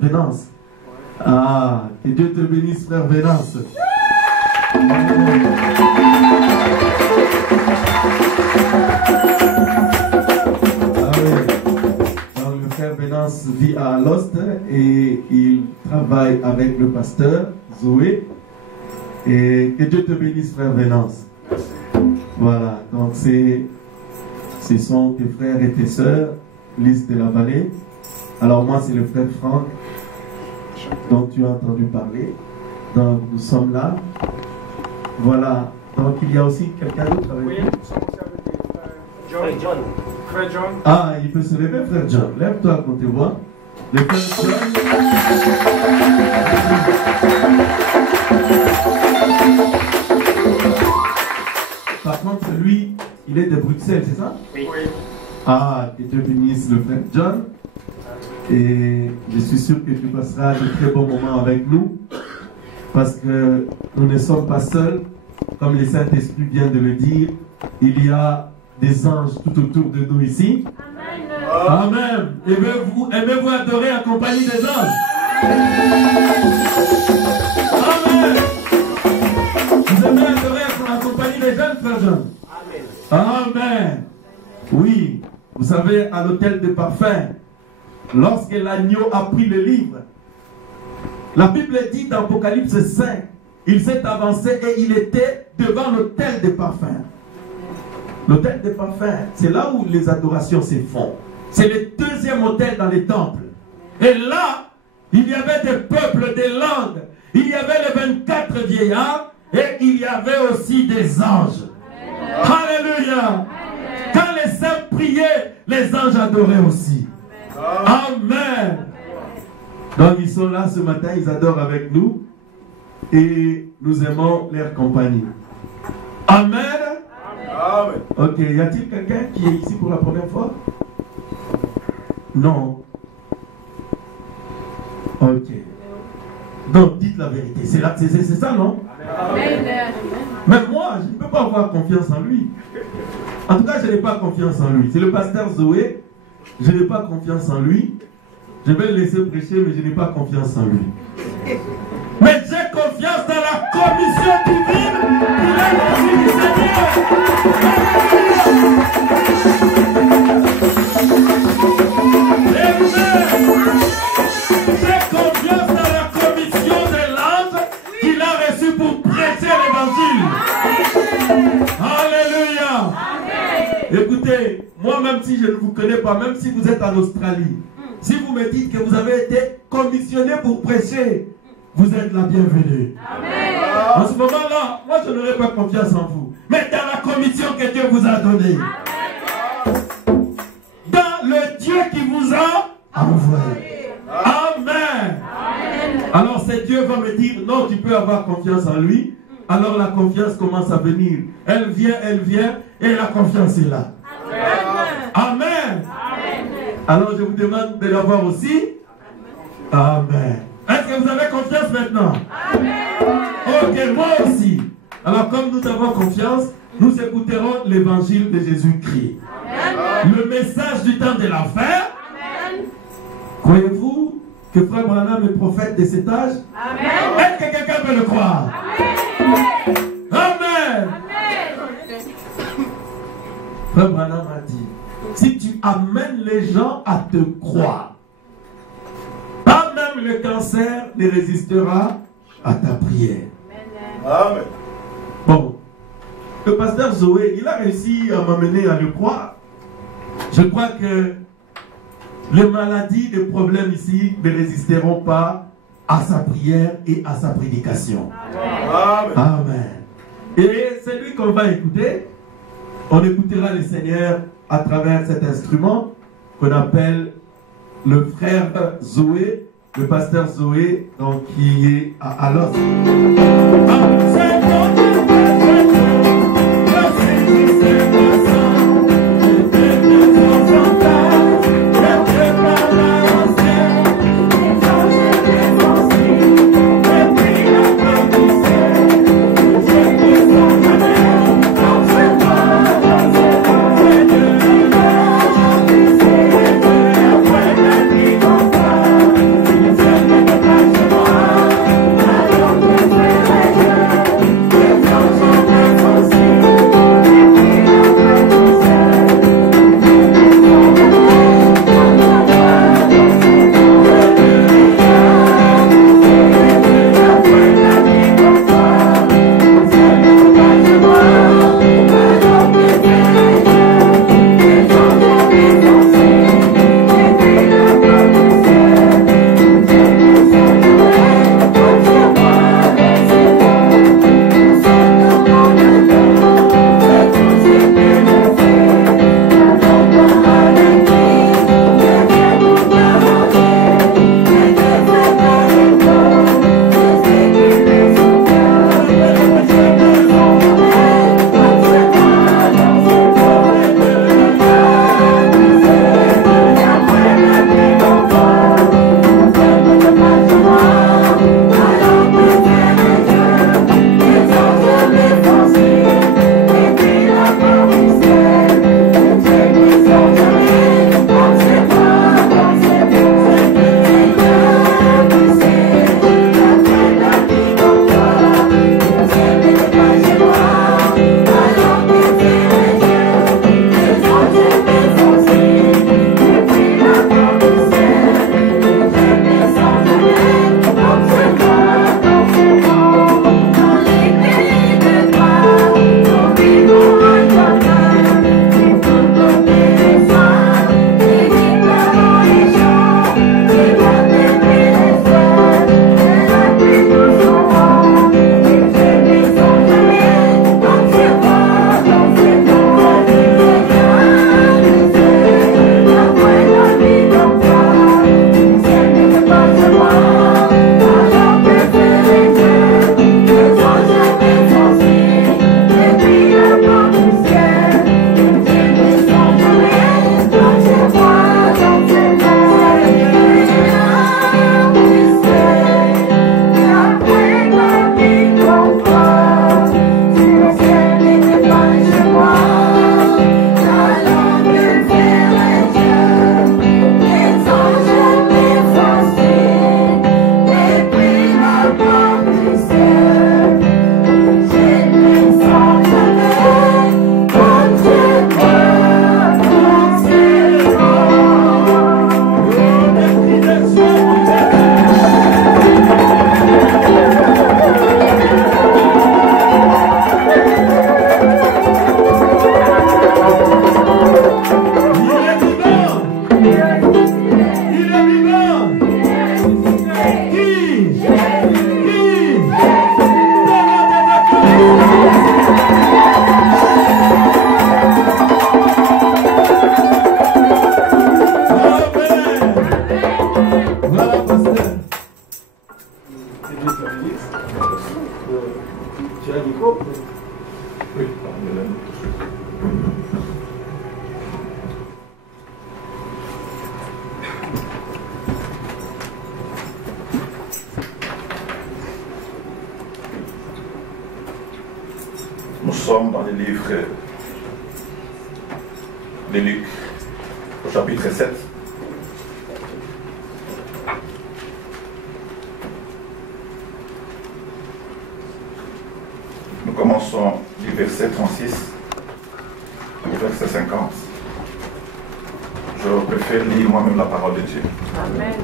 Venance. Ah, que Dieu te bénisse, frère Venance. Donc, le frère Venance vit à Alost et il travaille avec le pasteur Zoé. Et que Dieu te bénisse, frère Venance. Voilà, donc ce sont tes frères et tes sœurs, Lise de la Vallée. Alors moi, c'est le frère Franck dont tu as entendu parler. Donc nous sommes là. Voilà, donc il y a aussi quelqu'un d'autre avec nous. Oui, nous sommes aussi avec John. Frère John. Ah, il peut se lever, frère John. Lève-toi qu'on te voit. Le frère John. Par contre, lui, il est de Bruxelles, c'est ça? Oui. Ah, que Dieu bénisse le frère John. Et je suis sûr que tu passeras de très bons moments avec nous. Parce que nous ne sommes pas seuls. Comme le Saint-Esprit vient de le dire, il y a des anges tout autour de nous ici. Amen. Amen. Aimez-vous adorer en compagnie des anges? Amen. Vous aimez adorer en compagnie des jeunes, frère Jean? Amen. Amen. Oui, vous savez, à l'hôtel de parfum, lorsque l'agneau a pris le livre, la Bible dit dans Apocalypse 5, il s'est avancé et il était devant l'hôtel de parfum. L'hôtel de parfum, c'est là où les adorations se font. C'est le deuxième hôtel dans les temples. Et là, il y avait des peuples, des langues. Il y avait les 24 vieillards et il y avait aussi des anges. Alléluia. Quand les saints priaient, les anges adoraient aussi. Amen. Donc ils sont là ce matin, ils adorent avec nous et nous aimons leur compagnie. Amen. Amen. Ok, y a-t-il quelqu'un qui est ici pour la première fois? Non. Ok. Donc dites la vérité, c'est ça, non? Amen. Mais moi, je ne peux pas avoir confiance en lui. En tout cas, je n'ai pas confiance en lui. C'est le pasteur Zoé, je n'ai pas confiance en lui. Je vais le laisser prêcher, mais je n'ai pas confiance en lui. Mais j'ai confiance dans la commission divine pour l'évangile du Seigneur. J'ai confiance dans la commission de l'ange qu'il a reçu pour prêcher l'évangile. Alléluia. Écoutez, moi même si je ne vous connais pas, même si vous êtes en Australie, si vous me dites que vous avez été commissionné pour prêcher, vous êtes la bienvenue. Amen. En ce moment-là, moi je n'aurai pas confiance en vous, mais dans la commission que Dieu vous a donnée. Amen. Dans le Dieu qui vous a envoyé. Amen. Amen. Alors c'est Dieu va me dire, non, tu peux avoir confiance en lui. Alors la confiance commence à venir. Elle vient, et la confiance est là. Amen. Amen. Alors je vous demande de l'avoir aussi. Amen. Est-ce que vous avez confiance maintenant? Amen. Ok, moi aussi. Alors comme nous avons confiance, nous écouterons l'évangile de Jésus-Christ. Le message du temps de la fin. Croyez-vous que Frère Branham est prophète de cet âge? Amen. Est-ce que quelqu'un peut le croire? Amen. Amen. Frère Branham a dit, si tu amènes les gens à te croire, pas même le cancer ne résistera à ta prière. Amen. Bon, le pasteur Zoé, il a réussi à m'amener à le croire. Je crois que les maladies, les problèmes ici ne résisteront pas à sa prière et à sa prédication. Amen. Amen. Et c'est lui qu'on va écouter. On écoutera le Seigneur à travers cet instrument qu'on appelle le frère Zoé, le pasteur Zoé, donc qui est à Alost. Voilà, pasteur. Tu as dit quoi? Oui, nous sommes dans le livre de Luc, au chapitre 7. Nous commençons du verset 36 au verset 50. Je préfère lire moi-même la parole de Dieu. Amen.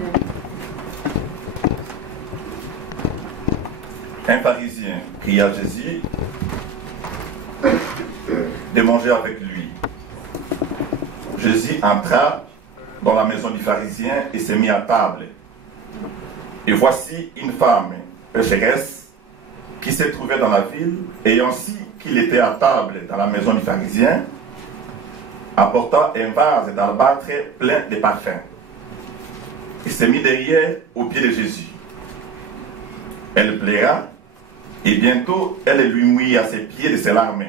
Un pharisien pria à Jésus de manger avec lui. Jésus entra dans la maison du pharisien et se mit à table. Et voici une femme pécheresse qui se trouvait dans la ville, ayant su qu'il était à table dans la maison du pharisien, apporta un vase d'albâtre plein de parfums. Il se mit derrière aux pieds de Jésus. Elle pleura, et bientôt elle lui mouilla ses pieds de ses larmes.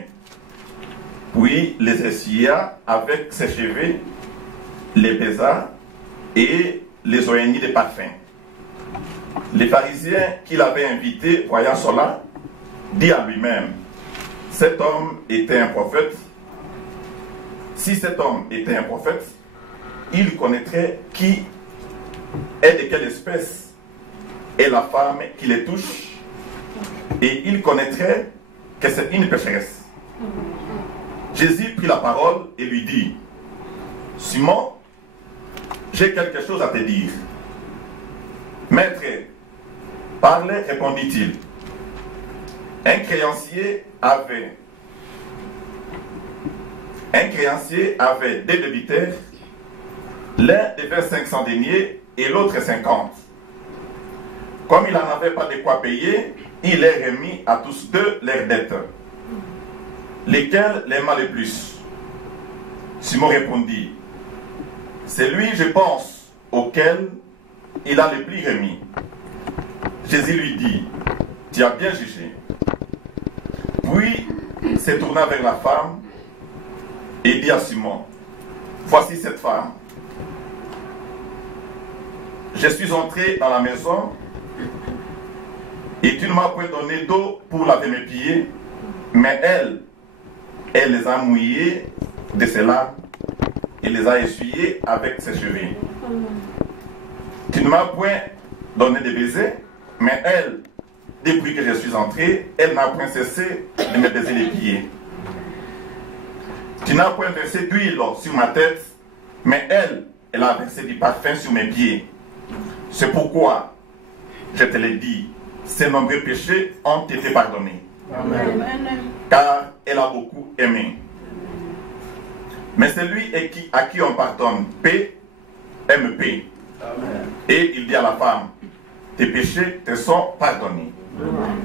Puis les essuya avec ses cheveux, les baisa et les oignit de parfums. Les pharisiens qui l'avaient invité, voyant cela, dit à lui-même: cet homme était un prophète. Si cet homme était un prophète, il connaîtrait qui est de quelle espèce est la femme qui les touche, et il connaîtrait que c'est une pécheresse. Jésus prit la parole et lui dit: Simon, j'ai quelque chose à te dire. Maître, parle, répondit-il. Un créancier avait deux débiteurs, l'un devait 500 deniers et l'autre 50. Comme il n'en avait pas de quoi payer, il les remit à tous deux leurs dettes. Lesquels l'aima le plus? Simon répondit: c'est lui, je pense, auquel il a le plus remis. Jésus lui dit: tu as bien jugé. Puis il se tourna vers la femme et dit à Simon: voici cette femme. Je suis entré dans la maison et tu ne m'as point donné d'eau pour laver mes pieds, mais elle les a mouillés de ses larmes et les a essuyés avec ses cheveux. Tu ne m'as point donné de baisers, mais elle, depuis que je suis entré, elle n'a point cessé de me baiser les pieds. Tu n'as point versé d'huile sur ma tête, mais elle a versé du parfum sur mes pieds. C'est pourquoi, je te l'ai dit, ses nombreux péchés ont été pardonnés. Amen. Car elle a beaucoup aimé. Mais celui à qui on pardonne paie, aime paie. Et il dit à la femme: tes péchés te sont pardonnés. Amen.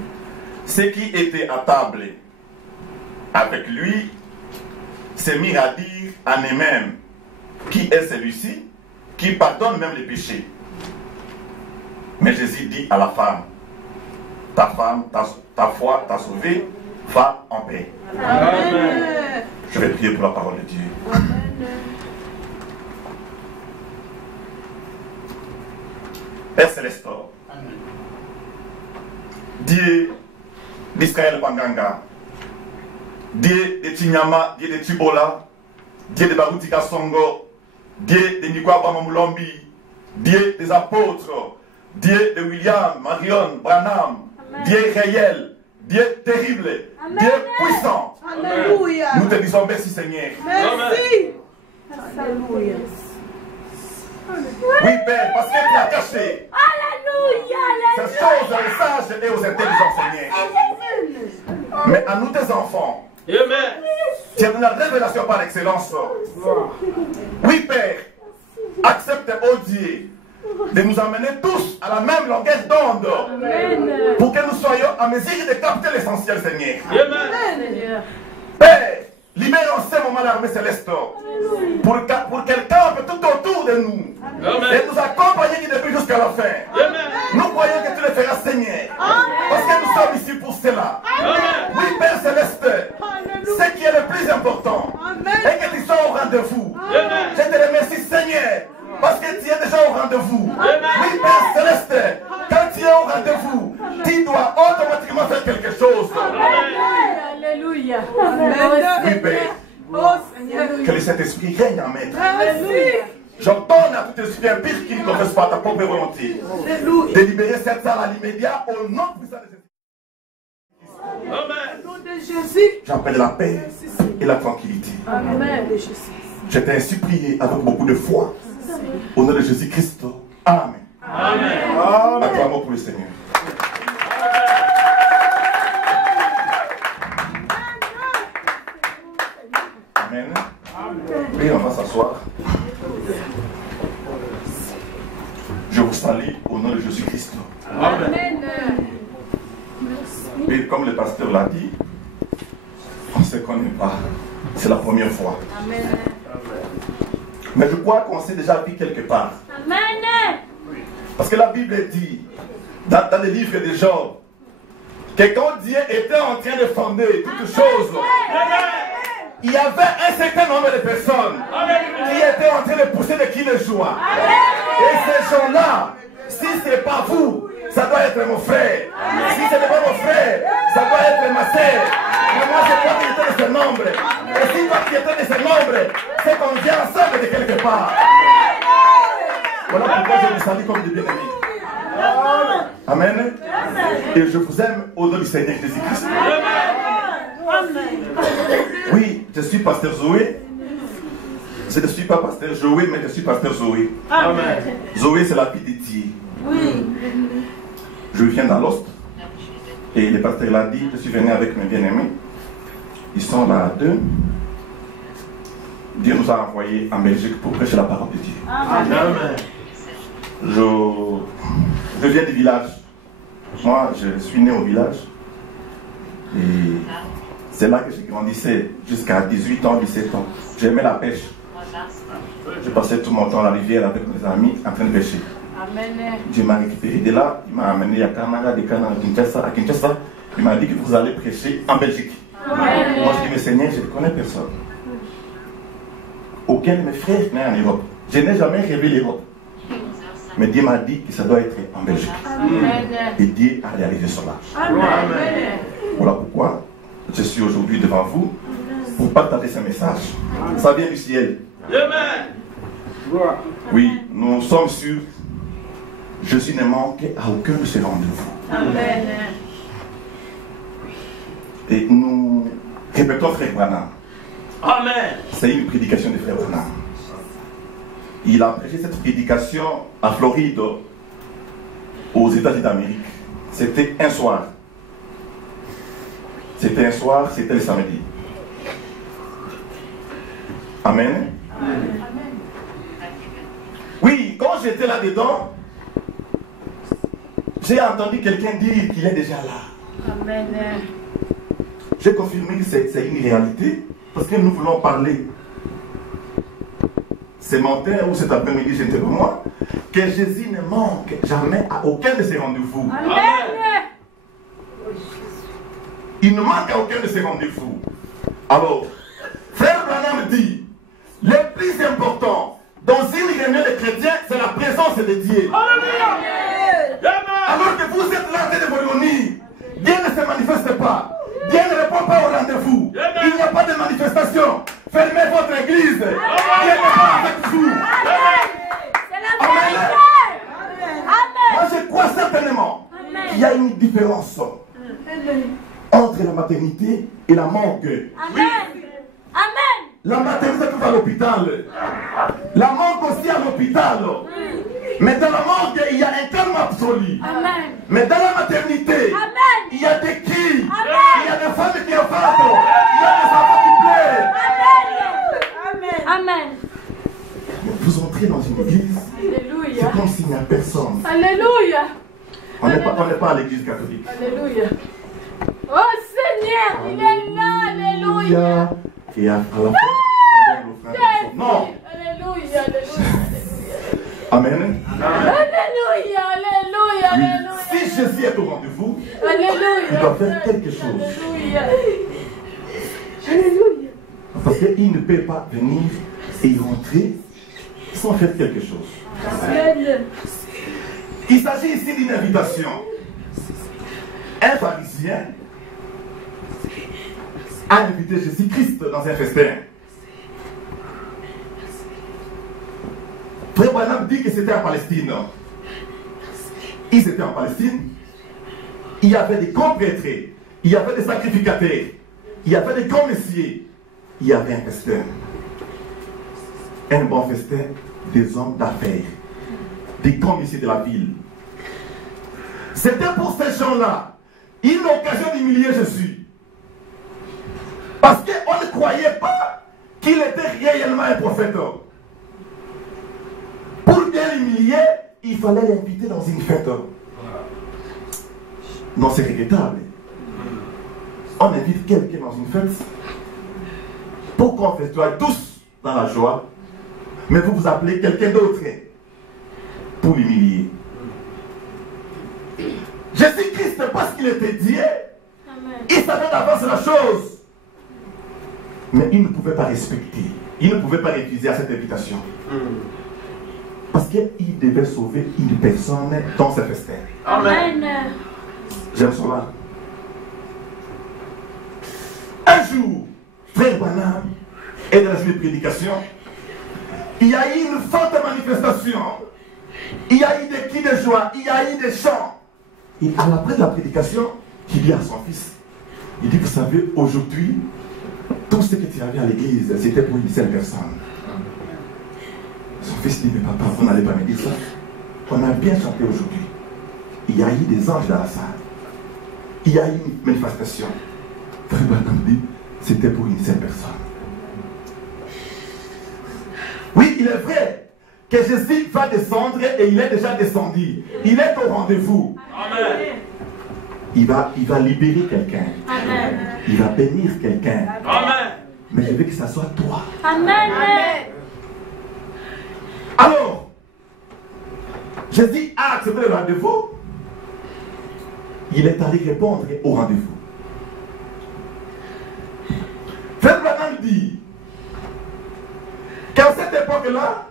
Ceux qui étaient à table avec lui se mirent à dire en eux-mêmes: qui est celui-ci qui pardonne même les péchés? Mais Jésus dit à la femme: ta foi t'a sauvé, va en paix. Amen. Je vais prier pour la parole de Dieu. Amen. Père Céleste, Dieu d'Israël Banganga, Dieu de Tinyama, Dieu de Tibola, Dieu de Barutika Songo, Dieu de Nikwaba Mamulombi, Dieu des apôtres, Dieu de William, Marion, Branham, Amen. Dieu réel, Dieu terrible, Amen. Dieu puissant. Alléluia. Nous te disons merci Seigneur. Merci. Alléluia. Oui Père, parce que tu as caché ces choses aux sages et aux intelligents Seigneur. Mais à nous tes enfants, Amen. Tu as donné la révélation par excellence. Oui Père, accepte oh Dieu de nous amener tous à la même longueur d'onde pour que nous soyons en mesure de capter l'essentiel Seigneur. Amen. Père, libère en ce moment l'armée céleste pour qu'elle campe tout autour de nous et nous accompagner du début jusqu'à la fin. Nous croyons que tu le feras, Seigneur, parce que nous sommes ici pour cela. Oui, Père Céleste, ce qui est le plus important est que tu sois au rendez-vous. Je te remercie, Seigneur, parce que tu es déjà au rendez-vous. Oui, Père Céleste, quand tu es au rendez-vous, tu dois automatiquement faire quelque chose. Alléluia. Oui, Père. Que le Saint-Esprit règne en maître. J'ordonne à tout esprit impur qui ne confesse pas ta propre volonté de libérer cette salle à l'immédiat au nom de Jésus. J'appelle la paix et la tranquillité. Je t'ai ainsi prié avec beaucoup de foi. Au nom de Jésus-Christ. Amen. Amen. Acclamons pour le Seigneur. Amen. Oui, on va s'asseoir. Je vous salue au nom de Jésus-Christ. Amen. Et comme le pasteur l'a dit, on ne se connaît pas. C'est la première fois. Amen. Mais je crois qu'on s'est déjà vu quelque part. Amen. Parce que la Bible dit, dans le livre de Job, que quand Dieu était en train de fonder toutes choses, il y avait un certain nombre de personnes qui étaient en train de pousser des cris de joie. Et ces gens-là, si ce n'est pas vous, ça doit être mon frère. Si ce n'est pas mon frère, ça doit être ma sœur. Mais moi, je crois qu'il était de ce nombre. Et si toi qui étais de ce nombre, c'est qu'on vient ensemble de quelque part. Voilà pourquoi je vous salue comme des bien-aimés. Amen. Et je vous aime au nom du Seigneur Jésus-Christ. Oui, je suis pasteur Zoé. Je ne suis pas pasteur Zoé, mais je suis pasteur Zoé. Amen. Zoé, c'est la fille de Dieu. Oui. Je viens d'Alost. Et le pasteur l'a dit, je suis venu avec mes bien-aimés. Ils sont là à deux. Dieu nous a envoyés en Belgique pour prêcher la parole de Dieu. Amen. Je viens du village. Moi, je suis né au village. Et c'est là que je grandissais jusqu'à 18 ans, 17 ans. J'aimais la pêche. Je passais tout mon temps à la rivière avec mes amis en train de pêcher. Amen. Dieu m'a récupéré de là, il m'a amené à Canada, à Kinshasa. Il m'a dit que vous allez prêcher en Belgique. Amen. Moi je dis, mais Seigneur, je ne connais personne. Aucun de mes frères n'est en Europe. Je n'ai jamais rêvé l'Europe. Mais Dieu m'a dit que ça doit être en Belgique. Amen. Et Dieu a réalisé cela. Amen. Voilà pourquoi je suis aujourd'hui devant vous pour partager ce message. Ça vient du ciel. Amen. Oui, nous sommes sûrs. Jésus ne manque à aucun de ces rendez-vous. Amen. Et nous répétons Frère Branham. Amen. C'est une prédication de Frère Branham. Il a prêché cette prédication à Floride, aux États-Unis d'Amérique. C'était un soir. C'était un soir, c'était le samedi. Amen. Amen. Oui, quand j'étais là-dedans, j'ai entendu quelqu'un dire qu'il est déjà là. Amen. J'ai confirmé que c'est une réalité, parce que nous voulons parler ce matin ou cet après-midi, je ne sais pas moi, que Jésus ne manque jamais à aucun de ses rendez-vous. Amen. Il ne manque à aucun de ses rendez-vous. Alors, Frère Branham dit, le plus important dans une réunion de chrétiens, c'est la présence de Dieu. Amen. Alors que vous êtes là en train de vous réunir, Dieu ne se manifeste pas. Dieu ne répond pas au rendez-vous. Il n'y a pas de manifestation. Fermez votre église. Dieu n'est pas avec vous. Amen. Moi je crois certainement qu'il y a une différence entre la maternité et la morgue. Amen. Amen. La maternité est à l'hôpital. La morgue aussi à l'hôpital. Mais dans la morgue, il y a un calme absolu. Amen. Mais dans la maternité, amen, il y a des cris. Amen. Il y a des femmes qui enfantent. Il y a des enfants qui pleurent. Amen. Amen. Vous entrez dans une église. Alléluia. C'est comme s'il n'y a personne. Alléluia. On n'est pas à l'église catholique. Alléluia. Oh Seigneur, il est là. Alléluia. Et à la fin, on donne l'offrande. Non. Alléluia, alléluia. Amen. Alléluia, alléluia, Oui. alléluia. Si Jésus est au rendez-vous, Alléluia. il doit faire quelque chose. Alléluia. Alléluia. Parce qu'il ne peut pas venir et rentrer sans faire quelque chose. Amen. Il s'agit ici d'une invitation. Un pharisien a invité Jésus-Christ dans un festin. Frère Branham dit que c'était en Palestine. Ils étaient en Palestine. Il y avait des grands prêtres, il y avait des sacrificateurs, il y avait des grands messieurs. Il y avait un festin. Un bon festin des hommes d'affaires, des grands messieurs de la ville. C'était pour ces gens-là une occasion d'humilier Jésus. Parce qu'on ne croyait pas qu'il était réellement un prophète. Pour bien l'humilier, il fallait l'inviter dans une fête. Non, c'est regrettable. On invite quelqu'un dans une fête pour qu'on festoie tous dans la joie, mais vous vous appelez quelqu'un d'autre pour l'humilier. Jésus-Christ, parce qu'il était Dieu, il savait d'avance la chose. Mais il ne pouvait pas respecter, il ne pouvait pas refuser à cette invitation. Parce qu'il devait sauver une personne dans ce festin. Amen. J'aime cela. Un jour, frère Branham est dans une prédication. Il y a eu une forte manifestation. Il y a eu des cris de joie. Il y a eu des chants. Et à la fin de la prédication, il dit à son fils, il dit, vous savez, aujourd'hui, tout ce que tu avais à l'église, c'était pour une seule personne. Son fils dit, mais papa, vous n'allez pas me dire ça. On a bien chanté aujourd'hui. Il y a eu des anges dans la salle. Il y a eu une manifestation. Frère Branham dit, c'était pour une seule personne. Oui, il est vrai que Jésus va descendre et il est déjà descendu. Il est au rendez-vous. Amen. Il va libérer quelqu'un. Amen. Il va bénir quelqu'un. Amen. Mais je veux que ça soit toi. Amen. Alors, Jésus a accepté le rendez-vous. Il est allé répondre au rendez-vous. Frère Branham dit qu'à cette époque-là,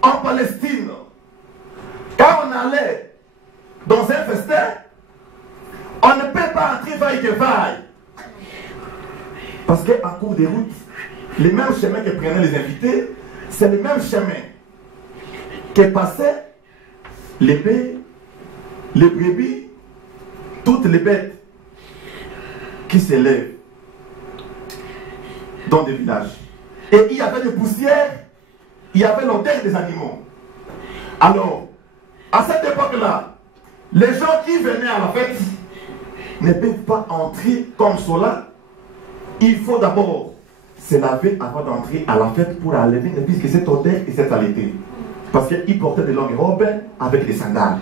en Palestine, quand on allait dans un festin, on ne peut pas entrer vaille que vaille. Parce qu'en cours de route, les mêmes chemins que prenaient les invités, c'est le même chemin que passaient les bœufs, les brebis, toutes les bêtes qui s'élèvent dans des villages. Et il y avait des poussières, il y avait l'odeur des animaux. Alors, à cette époque-là, les gens qui venaient à la fête ne peuvent pas entrer comme cela. Il faut d'abord se laver avant d'entrer à la fête pour enlever puisque cette odeur et cette saleté. Parce qu'ils portaient de longues robes avec des sandales.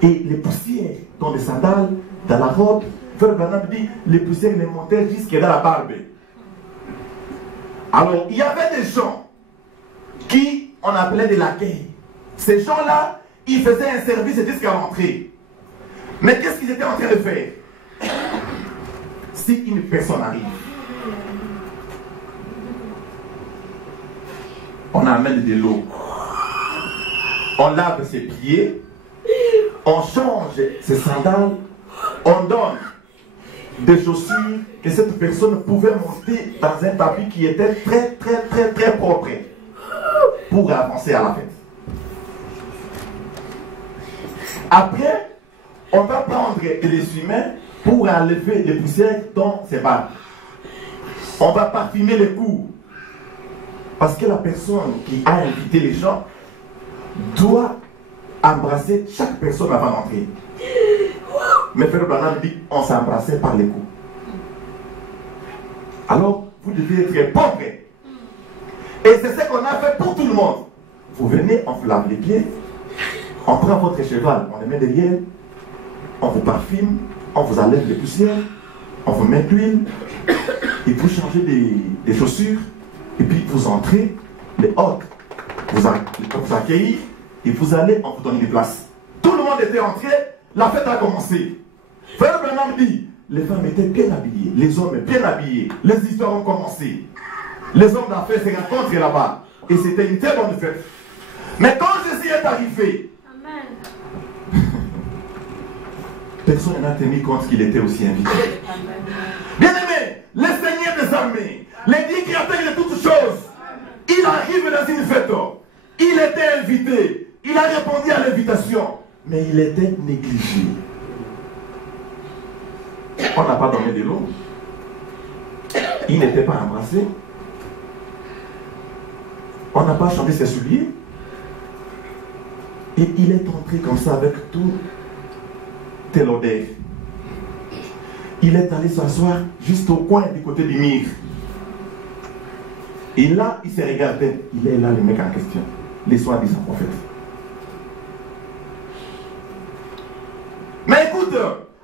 Et les poussières dans les sandales, dans la robe, Frère Branham dit, les poussières les montaient jusqu'à dans la barbe. Alors, il y avait des gens qui on appelait des laquais. Ces gens-là, ils faisaient un service jusqu'à l'entrée. Mais qu'est-ce qu'ils étaient en train de faire? Si une personne arrive, on amène de l'eau, on lave ses pieds, on change ses sandales, on donne des chaussures que cette personne pouvait monter dans un tapis qui était très propre pour avancer à la fête. Après, on va prendre de l'essuie-main pour enlever les poussières dans ses barbes. On va parfumer les coups. Parce que la personne qui a invité les gens doit embrasser chaque personne avant d'entrer. Mais Frère Branham dit on s'embrassait par les coups. Alors, vous devez être propre. Et c'est ce qu'on a fait pour tout le monde. Vous venez, on vous lave les pieds, on prend votre cheval, on le met derrière, on vous parfume, on vous enlève les poussières, on vous met de l'huile, et vous changez des chaussures, et puis vous entrez, les hôtes vous accueillent, et vous allez, on vous donne des places. Tout le monde était entré, la fête a commencé. Frère Branham dit, les femmes étaient bien habillées, les hommes bien habillés, les histoires ont commencé. Les hommes d'affaires se rencontrent là-bas, et c'était une très bonne fête. Mais quand Jésus est arrivé, Amen. personne n'a tenu compte qu'il était aussi invité. Bien-aimé, le Seigneur des armées, le Dieu créateur de toutes choses, il arrive dans une fête. Il était invité. Il a répondu à l'invitation. Mais il était négligé. On n'a pas donné de l'eau. Il n'était pas embrassé. On n'a pas changé ses souliers. Et il est entré comme ça avec tout tel odeur. Il est allé s'asseoir juste au coin du côté du mur. Et là, il s'est regardé. Il est là, le mec en question. Les soi-disant prophètes. Mais écoute,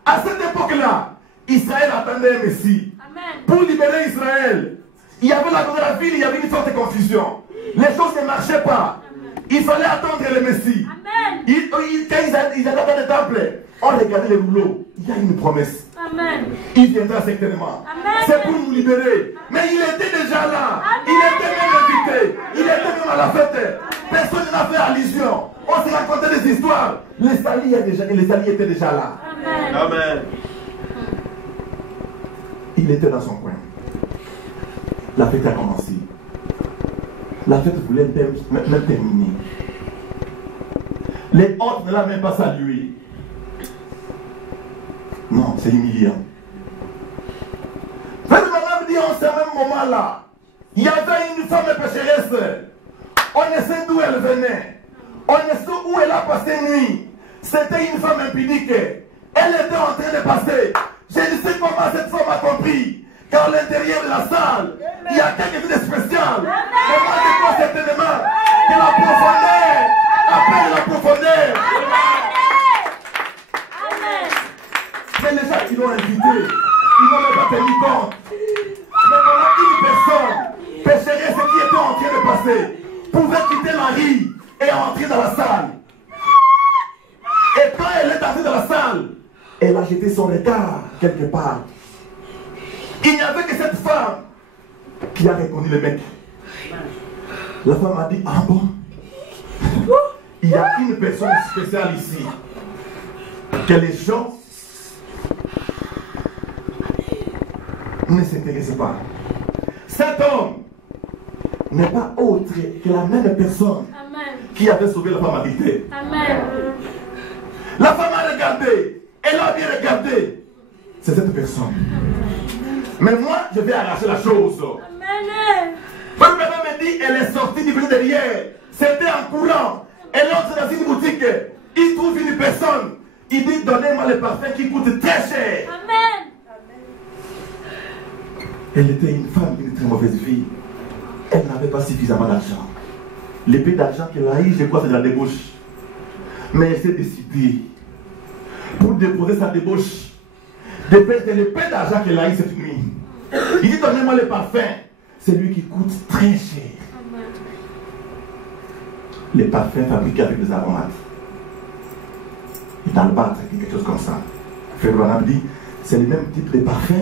à cette époque-là, Israël attendait un Messie. Amen. Pour libérer Israël. Il y avait la ville, il y avait une sorte de confusion. Les choses ne marchaient pas. Il fallait attendre le Messie. Amen. Quand ils allaient dans le temple, on regardait les rouleaux. Il y a une promesse. Amen. Il viendra certainement. Amen. C'est pour nous libérer. Mais il était déjà là. Amen. Il était même invité. Il était même à la fête. Personne n'a fait allusion. On s'est raconté des histoires. Les alliés étaient déjà là. Amen. Amen. Il était dans son coin. La fête a commencé. La fête voulait même terminer. Les hôtes ne l'ont même pas salué. Non, c'est humiliant. Frère Madame dit en ce même moment-là, il y avait une femme pécheresse. On ne sait d'où elle venait. On ne sait où elle a passé nuit. C'était une femme impudique. Elle était en train de passer. Je ne sais comment cette femme a compris qu'à l'intérieur de la salle, il y a quelque chose de spécial. Mais moi, je crois certainement que la profondeur appelle la profondeur. Amen. Mais les gens qui l'ont invité, ils n'ont même pas tenu compte. Mais voilà une personne, pécheresse qui était en train de passer, pouvait quitter la rue et entrer dans la salle. Et quand elle est entrée dans la salle, elle a jeté son regard quelque part. Il n'y avait que cette femme qui a reconnu le mec. La femme a dit, ah bon? Il y a une personne spéciale ici que les gens ne s'intéressent pas. Cet homme n'est pas autre que la même personne Amen. qui avait sauvé la femme addictée. Amen. La femme a regardé, elle a bien regardé. C'est cette personne. Mais moi, je vais arracher la chose. Amen. Votre maman me dit, elle est sortie du bureau derrière. C'était en courant. Elle entre dans une boutique. Il trouve une personne. Il dit, donnez-moi le parfum qui coûte très cher. Amen. Elle était une femme d'une très mauvaise vie. Elle n'avait pas suffisamment d'argent. Le peu d'argent qu'elle a eu, je crois, c'est de la débauche. Mais elle s'est décidée pour déposer sa débauche de perdre le peu d'argent qu'elle a eu cette nuit. Il dit, donnez-moi le parfum. C'est lui qui coûte très cher. Amen. Les parfums fabriqués avec des aromates. Et dans le bâtre, quelque chose comme ça. Frère Branham dit, c'est le même type de parfum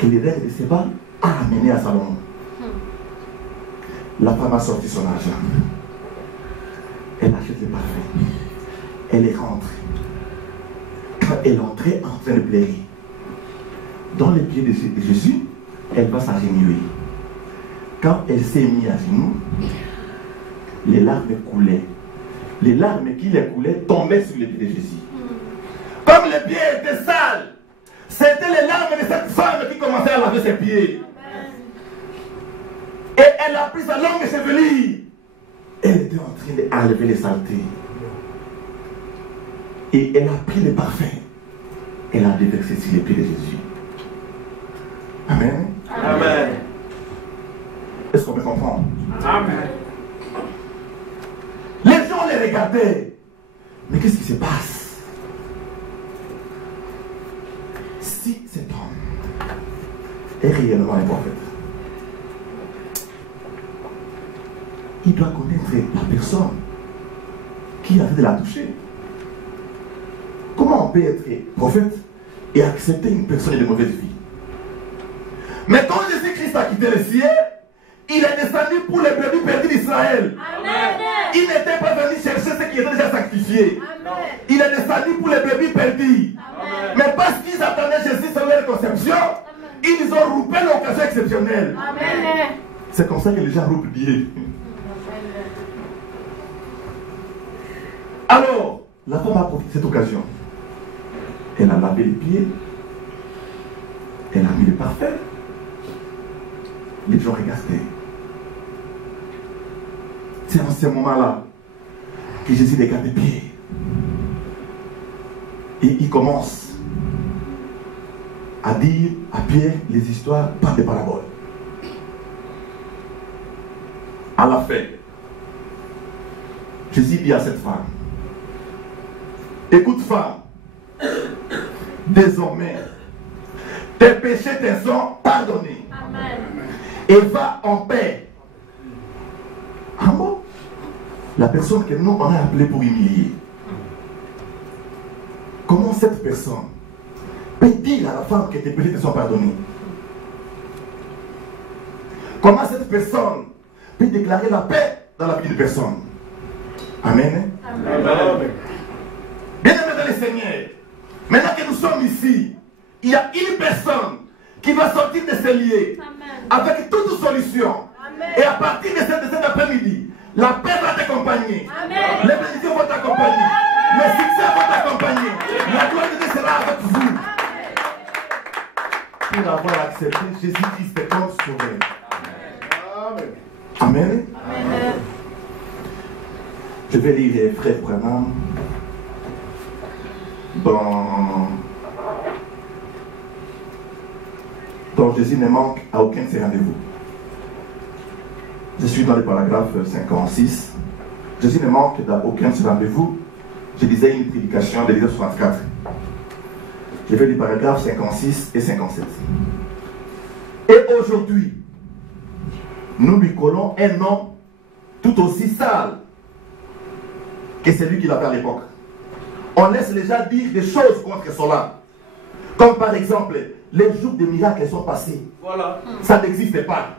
que les reines de Séba a amené à Salomon. La femme a sorti son argent. Elle achète le parfum. Elle est rentrée. Quand elle est entrée en train de pleurer, dans les pieds de Jésus, elle va s'agenouiller. Quand elle s'est mise à genoux, les larmes coulaient. Les larmes qui les coulaient tombaient sur les pieds de Jésus. Comme les pieds étaient sales, c'était les larmes de cette femme qui commençait à laver ses pieds. Et elle a pris sa longue chevelure. Elle était en train d'enlever les saletés. Et elle a pris le parfum. Elle a déversé sur les pieds de Jésus. Amen. Amen. Est-ce qu'on peut comprendre? Amen. Les gens les regardaient. Mais qu'est-ce qui se passe? Si cet homme est réellement un prophète? Il doit connaître la personne qui a fait de la toucher. Comment on peut être prophète et accepter une personne de mauvaise vie? Mais quand Jésus-Christ a quitté le ciel, il est descendu pour les brebis perdus d'Israël. Il n'était pas venu chercher ceux qui étaient déjà sanctifiés. Amen. Il est descendu pour les brebis perdus. Amen. Mais parce qu'ils attendaient Jésus sur leur conception, ils ont roupé l'occasion exceptionnelle. Amen. C'est comme ça que les gens roupent Dieu. Alors, la femme a profité de cette occasion. Elle a lavé les pieds. Elle a mis le parfum. Les gens regardaient. C'est en ce moment-là que Jésus regarde les pieds. Et il commence à dire à Pierre les histoires par des paraboles. À la fin, Jésus dit à cette femme, écoute femme, désormais, tes péchés te sont pardonnés. Amen. Et va en paix. Ah bon? La personne que nous on a appelée pour humilier. Comment cette personne peut dire à la femme que tes péchés te sont pardonnés? Comment cette personne peut déclarer la paix dans la vie de personne? Amen. Amen. Amen. Bien-aimés dans le Seigneur, maintenant que nous sommes ici, il y a une personne qui va sortir de ses liens avec toute solution. Amen. Et à partir de cet après-midi, la paix va t'accompagner. Les bénédictions vont t'accompagner. Le succès va t'accompagner. La gloire de Dieu sera avec vous. Amen. Pour avoir accepté Jésus-Christ comme sauveur. Amen. Amen. Amen. Je vais lire Frère Branham dont Jésus ne manque à aucun de ses rendez-vous. Je suis dans le paragraphe 56. Jésus ne manque à aucun de ses rendez-vous. Je disais une prédication de l'Ésaïe 64. Je vais les paragraphes 56 et 57. Et aujourd'hui, nous lui collons un nom tout aussi sale que celui qu'il avait à l'époque. On laisse les gens dire des choses contre cela. Comme par exemple, les jours de miracles sont passés. Voilà. Ça n'existe pas.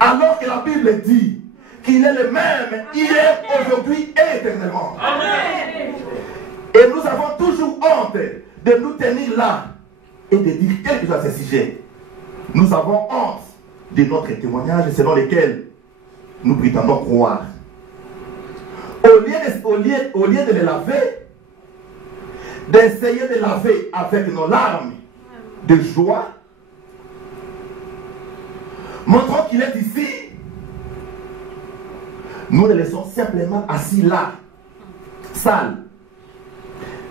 Alors que la Bible dit qu'il est le même hier, aujourd'hui et éternellement. Amen. Et nous avons toujours honte de nous tenir là et de dire quelque chose à ce sujet. Nous avons honte de notre témoignage selon lesquels nous prétendons croire. Au lieu de les laver, d'essayer de laver avec nos larmes de joie, montrons qu'il est ici, nous le laissons simplement assis là, sale.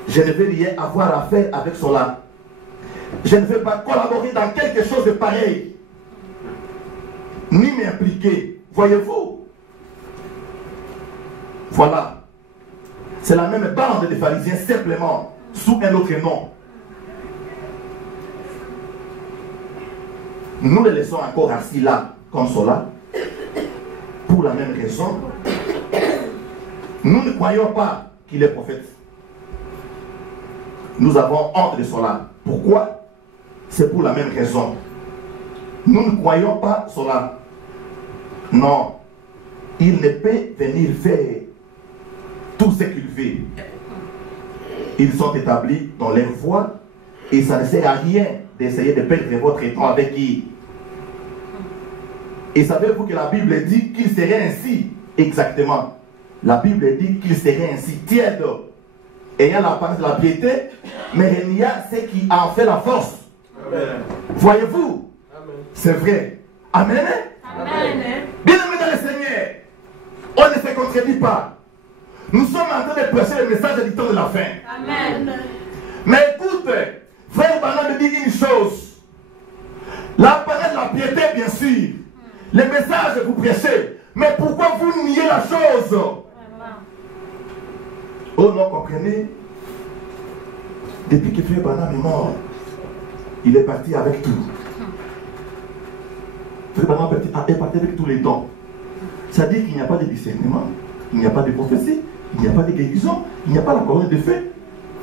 Je ne veux rien avoir à faire avec cela. Je ne veux pas collaborer dans quelque chose de pareil, ni m'impliquer. Voyez-vous? Voilà. C'est la même bande de pharisiens, simplement sous un autre nom. Nous les laissons encore assis là, comme cela, pour la même raison. Nous ne croyons pas qu'il est prophète. Nous avons honte de cela. Pourquoi? C'est pour la même raison. Nous ne croyons pas cela. Non. Il ne peut venir faire tout ce qu'il fait. Ils sont établis dans leur voie et ça ne sert à rien d'essayer de perdre votre temps avec qui. Et savez-vous que la Bible dit qu'il serait ainsi? Exactement. La Bible dit qu'il serait ainsi tiède, ayant l'apparence de la piété, mais il y a ce qui en fait la force. Voyez-vous? C'est vrai. Amen. Amen. Bien-aimés dans le Seigneur, on ne se contredit pas. Nous sommes en train de prêcher le message du temps de la fin. Amen. Mais écoute, frère Branham me dit une chose. L'apparence de la piété, bien sûr. Le message vous prêchez. Mais pourquoi vous niez la chose? Oh non, comprenez? Depuis que frère Branham est mort, il est parti avec tout. Frère Branham est parti avec tous les dons. C'est-à-dire qu'il n'y a pas de discernement, il n'y a pas de prophétie, il n'y a pas de guérison, il n'y a pas la colonne de feu.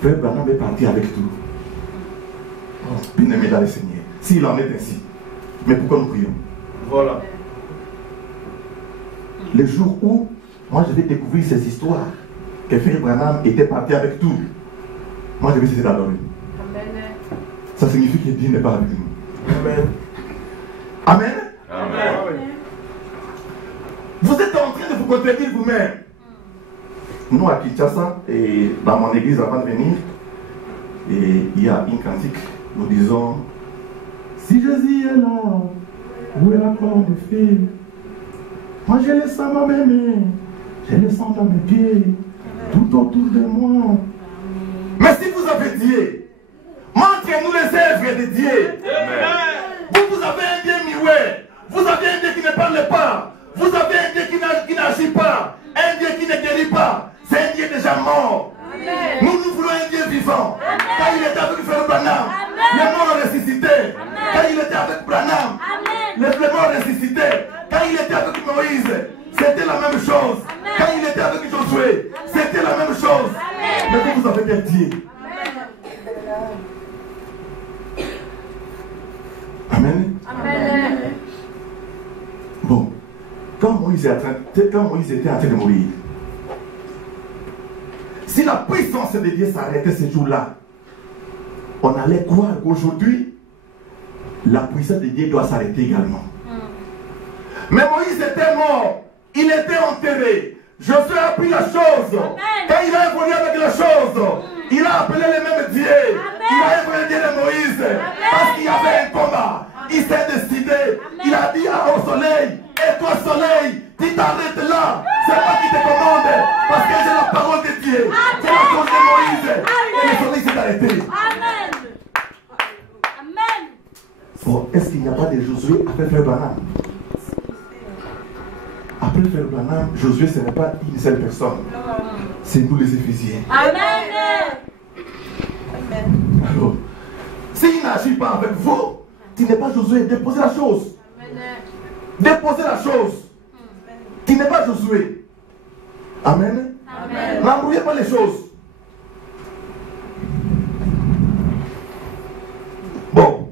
Frère Branham est parti avec tout. Oh, bien-aimé dans le Seigneur, s'il en est ainsi. Mais pourquoi nous prions? Voilà. Le jour où moi je vais découvrir ces histoires, que Frère Branham était parti avec tout, moi je vais cesser d'adorer. Ça signifie que Dieu n'est pas avec nous. Amen. Amen. Amen. Vous êtes en train de vous contredire vous-même. Nous à Kinshasa, et dans mon église avant de venir, et il y a une cantique, nous disons, si Jésus est là, où est la colonne de feu? Moi je le sens dans mes mains, je le sens dans mes pieds, tout autour de moi. Mais si vous avez Dieu, montrez-nous les œuvres de Dieu. Vous avez un Dieu muet, vous avez un Dieu qui ne parle pas, vous avez un Dieu qui n'agit pas, un Dieu qui ne guérit pas, c'est un Dieu déjà mort. Nous voulons un Dieu vivant. Quand il était avec Frère Branham, les morts ont ressuscité. Quand il était avec Branham, les morts ont ressuscité. Quand il était avec Moïse, c'était la même chose. Quand il était avec Josué, c'était la même chose. Mais vous avez quel Dieu? Amen. Amen. Bon, quand Moïse était en train de mourir, si la puissance de Dieu s'arrêtait ce jour-là, on allait croire qu'aujourd'hui, la puissance de Dieu doit s'arrêter également. Mais Moïse était mort, il était enterré. Josué a pris la chose. Quand il a évolué avec la chose, il a appelé les mêmes dieux. Il a évolué Dieu de Moïse. Parce qu'il y avait un combat. Il s'est décidé. Il a dit au soleil, et toi soleil, tu t'arrêtes là. C'est moi qui te commande. Parce que j'ai la parole de Dieu. C'est la chose de Moïse. Et le soleil s'est arrêté. Amen. Amen. Bon, est-ce qu'il n'y a pas de Josué après Frère Branham? Après Frère Branham, Josué, ce n'est pas une seule personne. C'est nous les Éphésiens. Amen. Alors, s'il n'agit pas avec vous, tu n'es pas Josué. Déposez la chose. Déposez la chose. Tu n'es pas Josué. Amen. N'embrouillez pas les choses. Bon.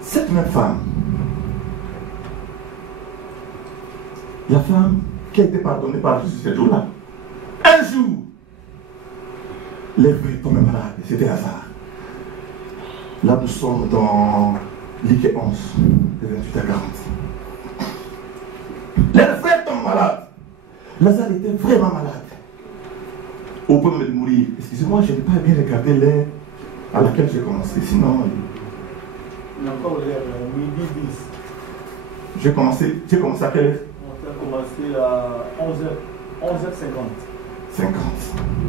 Cette même femme, la femme qui a été pardonnée par Jésus ce jour-là, un jour, les frères tombaient malades. C'était hasard. Là, nous sommes dans Luc 11, de 28 à 40. Les frères tombent malades. Lazare était vraiment malade. Au point de mourir. Excusez-moi, je n'ai pas bien regardé l'heure à laquelle j'ai commencé. Sinon, Il y a encore l'heure, midi 10. j'ai commencé à quelle heure? On a commencé à 11h50. 50.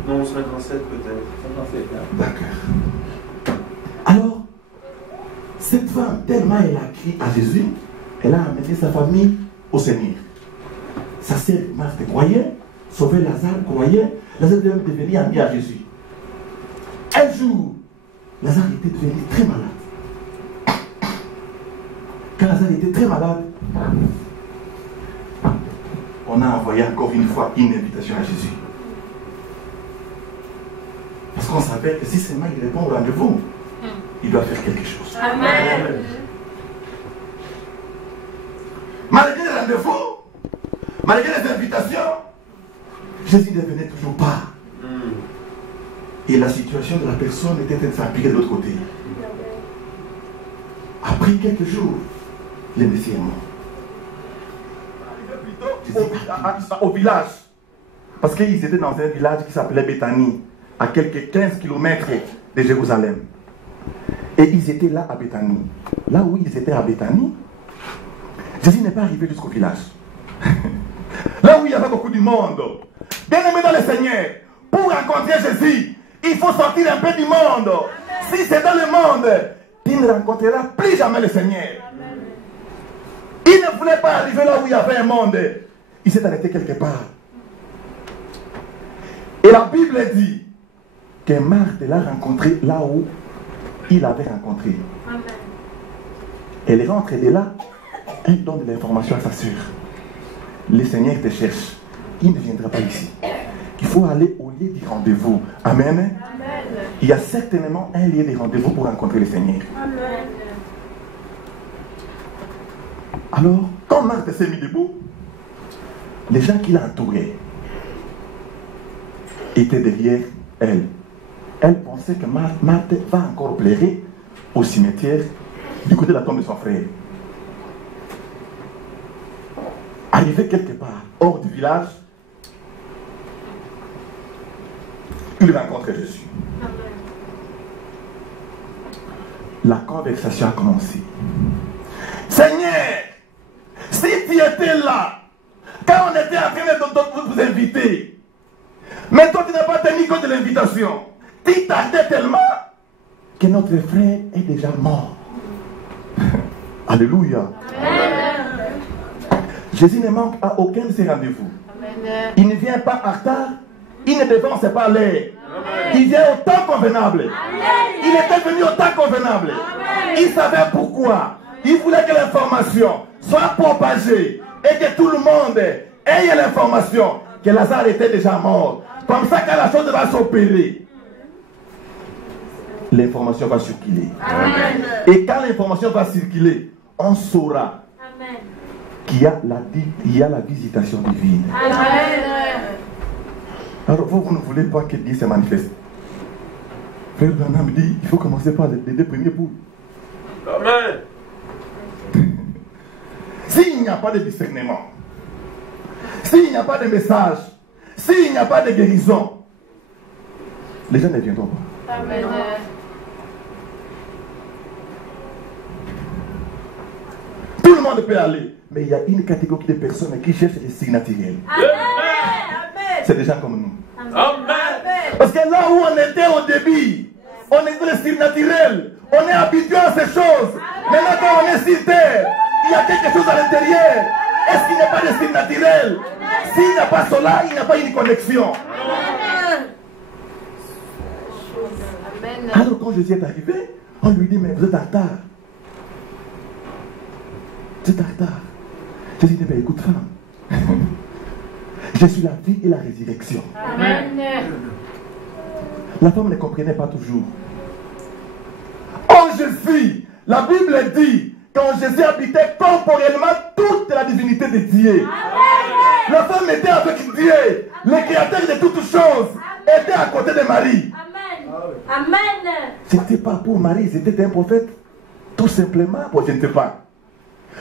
Non, 57 peut-être. 57, hein. D'accord. Alors, cette femme, tellement elle a crié à Jésus, elle a amené sa famille au Seigneur. Sa sœur Marthe croyait, sauver Lazare croyait, Lazare devait devenir ami à Jésus. Un jour, Lazare était devenu très malade. Quand Lazare était très malade, on a envoyé encore une fois une invitation à Jésus. Parce qu'on savait que si seulement il répond au rendez-vous, il doit faire quelque chose. Amen. Malgré les rendez-vous, malgré les invitations, Jésus ne venait toujours pas. Et la situation de la personne était en train de s'empirer de l'autre côté. Après quelques jours, le Messie est mort. Au village. Parce qu'ils étaient dans un village qui s'appelait Béthanie, à quelques 15 km de Jérusalem. Et ils étaient là à Béthanie. Là où ils étaient à Béthanie, Jésus n'est pas arrivé jusqu'au village. Là où il y avait beaucoup de monde. Bien aimé dans le Seigneur, pour rencontrer Jésus, il faut sortir un peu du monde. Si c'est dans le monde, il ne rencontrera plus jamais le Seigneur. Il ne voulait pas arriver là où il y avait un monde. Il s'est arrêté quelque part. Et la Bible dit que Marthe l'a rencontré là où il avait rencontré. Elle rentre de là, elle donne de l'information à sa sœur. Le Seigneur te cherche. Il ne viendra pas ici. Il faut aller au lieu du rendez-vous. Amen. Amen. Il y a certainement un lieu de rendez-vous pour rencontrer le Seigneur. Amen. Alors, quand Marthe s'est mis debout, les gens qui l'entouraient étaient derrière elle. Elle pensait que Marthe va encore pleurer au cimetière du côté de la tombe de son frère. Arrivé quelque part, hors du village, il rencontre Jésus. La conversation a commencé. Seigneur, si tu étais là, quand on était en train de vous inviter, mais toi tu n'as pas tenu compte de l'invitation, tu tardais tellement que notre frère est déjà mort. Alléluia. Jésus ne manque à aucun de ses rendez-vous. Il ne vient pas en retard, il ne dépense pas l'air. Il vient au temps convenable. Il était venu au temps convenable. Il savait pourquoi. Il voulait que l'information soit propagée et que tout le monde ait l'information que Lazare était déjà mort. Comme ça, quand la chose va s'opérer, l'information va circuler. Amen. Et quand l'information va circuler, on saura Amen. qu'il y a la visitation divine. Amen. Alors vous ne voulez pas que Dieu se manifeste. Frère Branham dit, il faut commencer par les deux premiers poules. Amen. S'il n'y a pas de discernement, s'il n'y a pas de message, s'il n'y a pas de guérison, les gens ne viendront pas. Amen. Tout le monde peut aller, mais il y a une catégorie de personnes qui cherchent les signes naturels. Amen. C'est des gens comme nous. Amen. Parce que là où on était au début, on était les signes naturels. On est habitué à ces choses. Maintenant quand on est sur terre, il y a quelque chose à l'intérieur. Est-ce qu'il n'y a pas de signe naturel? S'il n'y a pas cela, il n'y a pas une connexion. Alors quand Jésus est arrivé, on lui dit, mais vous êtes en retard. Vous êtes en retard. Jésus dit, mais écoute femme, je suis la vie et la résurrection. Amen. La femme ne comprenait pas toujours. Oh Jésus, la Bible dit, quand Jésus habitait corporellement toute la divinité de Dieu. Amen. La femme était avec Dieu, le créateur de toutes choses, était à côté de Marie. Amen. Amen. C'était pas pour Marie, c'était un prophète. Tout simplement, pour je ne sais pas.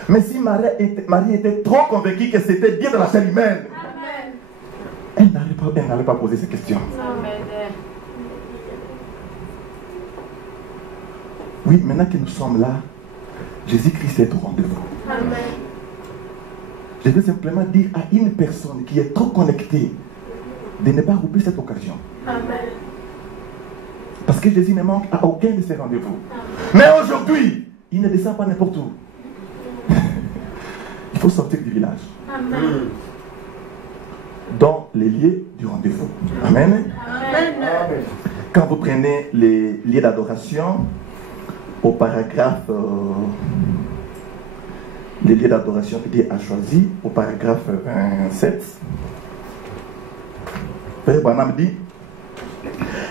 Mais si Marie était trop convaincue que c'était Dieu de la chair humaine, Amen. elle n'allait pas poser ces questions. Amen. Oui, maintenant que nous sommes là, Jésus-Christ est au rendez-vous. Amen. Je veux simplement dire à une personne qui est trop connectée de ne pas oublier cette occasion. Amen. Parce que Jésus ne manque à aucun de ses rendez-vous. Mais aujourd'hui, il ne descend pas n'importe où. Il faut sortir du village. Amen. Dans les lieux du rendez-vous. Amen. Amen. Quand vous prenez les lieux d'adoration, au paragraphe, les lieux d'adoration que Dieu a choisi, au paragraphe 27, Père Branham dit,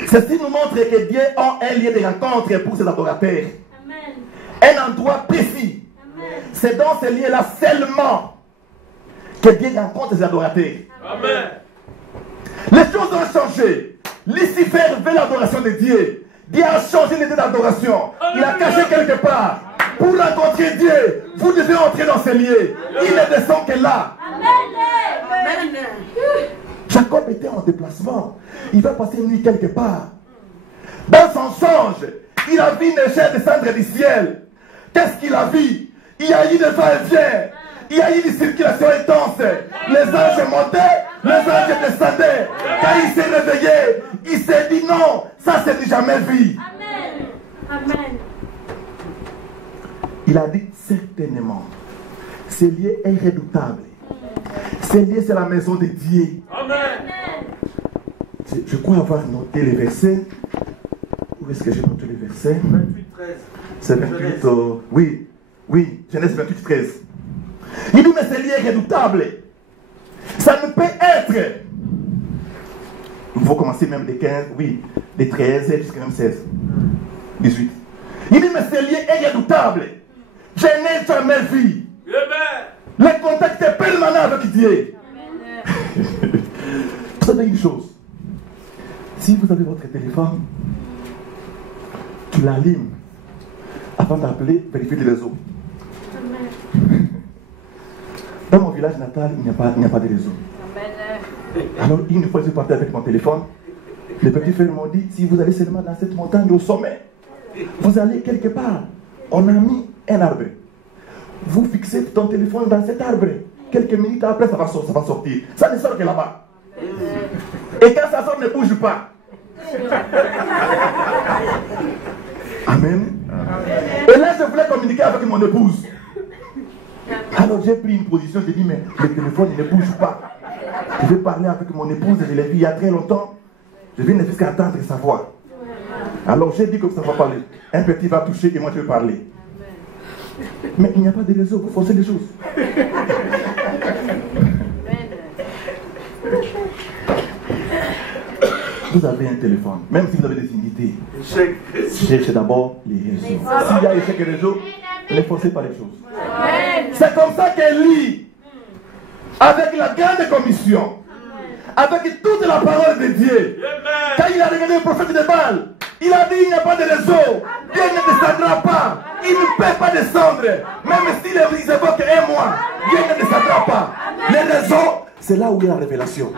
ceci nous montre que Dieu a un lieu de rencontre pour ses adorateurs. Amen. Un endroit précis. Amen. C'est dans ce lieu-là seulement que Dieu rencontre ses adorateurs. Amen. Les choses ont changé. Lucifer veut l'adoration de Dieu. Dieu a changé l'état d'adoration. Il a caché quelque part. Pour rencontrer Dieu, vous devez entrer dans ce lieu. Il ne descend que là. Amen. Jacob était en déplacement. Il va passer une nuit quelque part. Dans son songe, il a vu une chair descendre du ciel. Qu'est-ce qu'il a vu? Il y a eu des va-et-vient. Il y a eu une circulation intense. Les anges montaient, les anges descendaient. Quand il s'est réveillé, il s'est dit non, ça c'est du jamais vu. Amen. Amen. Il a dit certainement, ce lieu est redoutable. Ce lieu c'est la maison de Dieu. Amen. Je crois avoir noté les versets. Où est-ce que j'ai noté les versets? 28, 13. C'est 28, oui. Oui, Genèse 28, 13. Il dit, mais ce lien est redoutable. Ça ne peut être. Il faut commencer même des 15, oui, des 13 jusqu'à même 16. 18. Il dit, mais ce lien est redoutable. Je n'ai jamais vu. Le contact est permanent avec Dieu. Vous savez une chose. Si vous avez votre téléphone, tu l'allumes avant d'appeler, vérifier les réseaux. Dans mon village natal, il n'y a pas de réseau. Alors, une fois que je partais avec mon téléphone, les petits frères m'ont dit, si vous allez seulement dans cette montagne au sommet, vous allez quelque part. On a mis un arbre. Vous fixez ton téléphone dans cet arbre. Quelques minutes après, ça va sortir. Ça ne sort que là-bas. Et quand ça sort, ne bouge pas. Amen. Et là, je voulais communiquer avec mon épouse. Alors j'ai pris une position, j'ai dit, mais le téléphone il ne bouge pas. Je vais parler avec mon épouse, je l'ai vu il y a très longtemps. Je viens jusqu'à attendre sa voix. Alors j'ai dit que ça va parler. Un petit va toucher et moi je vais parler. Mais il n'y a pas de réseau, vous forcez les choses. Vous avez un téléphone, même si vous avez des unités, cherchez d'abord les réseaux. S'il y a échec réseau, ne forcez pas les choses. C'est comme ça qu'Élie, avec la grande commission, avec toute la parole de Dieu, quand il a regardé le prophète de Baal, il a dit il n'y a pas de réseau, Dieu ne descendra pas, il ne peut pas descendre, même s'il évoque un mois, Dieu ne descendra pas. Les réseaux, c'est là où il y a la révélation.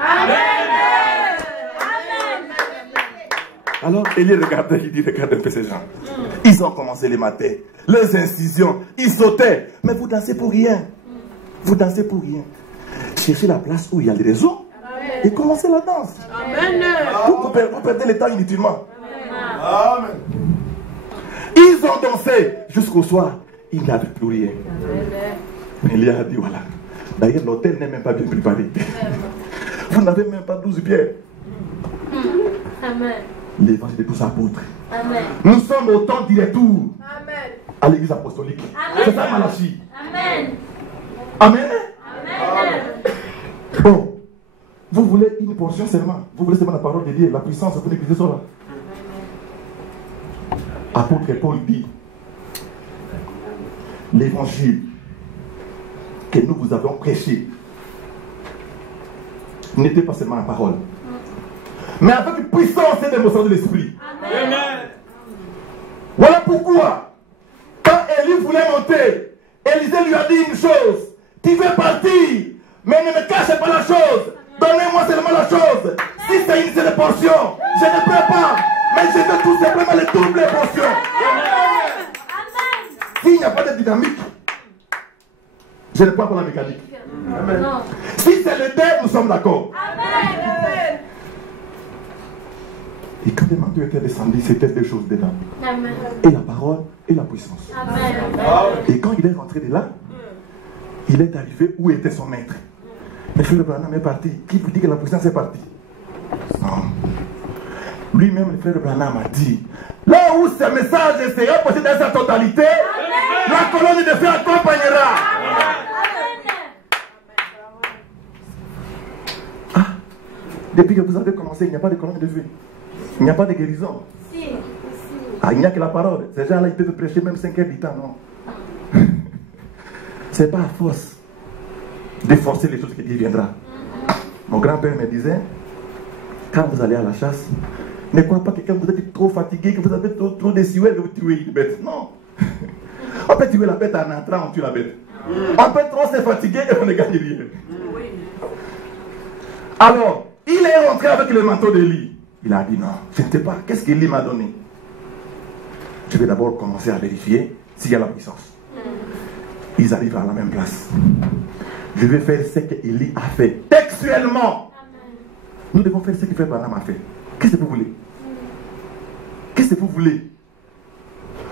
Alors Élie regardait, il dit regarde un peu ces gens. Ils ont commencé les matins, les incisions, ils sautaient. Mais vous dansez pour rien. Vous dansez pour rien. Cherchez la place où il y a le réseau et commencez la danse. Vous perdez le temps inutilement. Amen. Ils ont dansé jusqu'au soir. Il n'y avait plus rien. Élie a dit voilà. D'ailleurs, l'hôtel n'est même pas bien préparé. Vous n'avez même pas 12 pierres. Amen. L'évangile de tous apôtres. Amen. Nous sommes au temps du retour. Amen. À l'église apostolique. C'est ça Malachie. Amen. Amen. Amen. Bon, vous voulez une portion seulement. Vous voulez seulement la parole de Dieu, la puissance, vous n'écoutez ça là. Apôtre Paul dit, l'évangile que nous vous avons prêché n'était pas seulement la parole, mais avec puissance et d'émotion de l'esprit. Amen. Voilà pourquoi, quand Élie voulait monter, Élisée lui a dit une chose, tu veux partir, mais ne me cache pas la chose, donnez-moi seulement la chose. Si c'est une seule portion, je ne peux pas, mais je veux tout simplement les doubles portions. S'il n'y a pas de dynamique, je ne prends pas la mécanique. Amen. Si c'est le dé, nous sommes d'accord. Amen. Et quand le manteau était descendu, c'était deux choses dedans. Amen. Et la parole et la puissance. Amen. Et quand il est rentré de là, il est arrivé où était son maître. Mais frère Branham est parti. Qui vous dit que la puissance est partie? Non. Lui-même, le frère Branham a dit, là où ce message sera posé dans sa totalité, la colonne de feu accompagnera. Ah, depuis que vous avez commencé, il n'y a pas de colonne de feu. Il n'y a pas de guérison. Ah, il n'y a que la parole. Ces gens-là, ils peuvent prêcher même 5 heures du temps, non. C'est pas à force de forcer les choses que Dieu viendra. Mon grand-père me disait, quand vous allez à la chasse, ne croyez pas que quand vous êtes trop fatigué, que vous avez trop de sueur, que vous tuez une bête. Non. On peut tuer la bête en entrant, on tue la bête. On peut trop se fatiguer et on ne gagne rien. Alors, il est rentré avec le manteau d'Élie. Il a dit non, je ne sais pas, qu'est-ce qu'Élie m'a donné? Je vais d'abord commencer à vérifier s'il y a la puissance. Ils arrivent à la même place. Je vais faire ce qu'Élie a fait. Textuellement. Nous devons faire ce que Frère Branham a fait. Qu'est-ce que vous voulez? Qu'est-ce que vous voulez?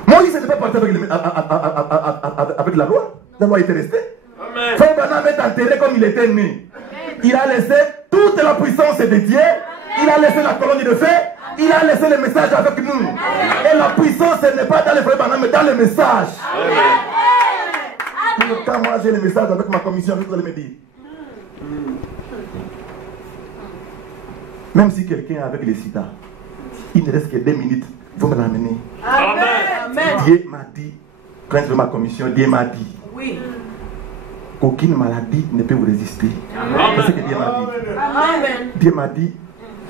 Moïse n'est pas parti avec la loi. La loi était restée. Frère Branham est enterré comme il était né. Il a laissé toute la puissance de Dieu. Il a laissé la colonne de feu. Il a laissé le message avec nous. Et la puissance n'est pas dans le Frère Branham, mais dans le message. Quand moi j'ai le message avec ma commission, vous allez me dire. Même si quelqu'un est avec les sida, il ne reste que 2 minutes, vous me l'amenez. Amen. Dieu m'a dit, quand je fais ma commission, Dieu m'a dit. Oui. Qu'aucune maladie ne peut vous résister. C'est ce que Dieu m'a dit. Amen. Dieu m'a dit,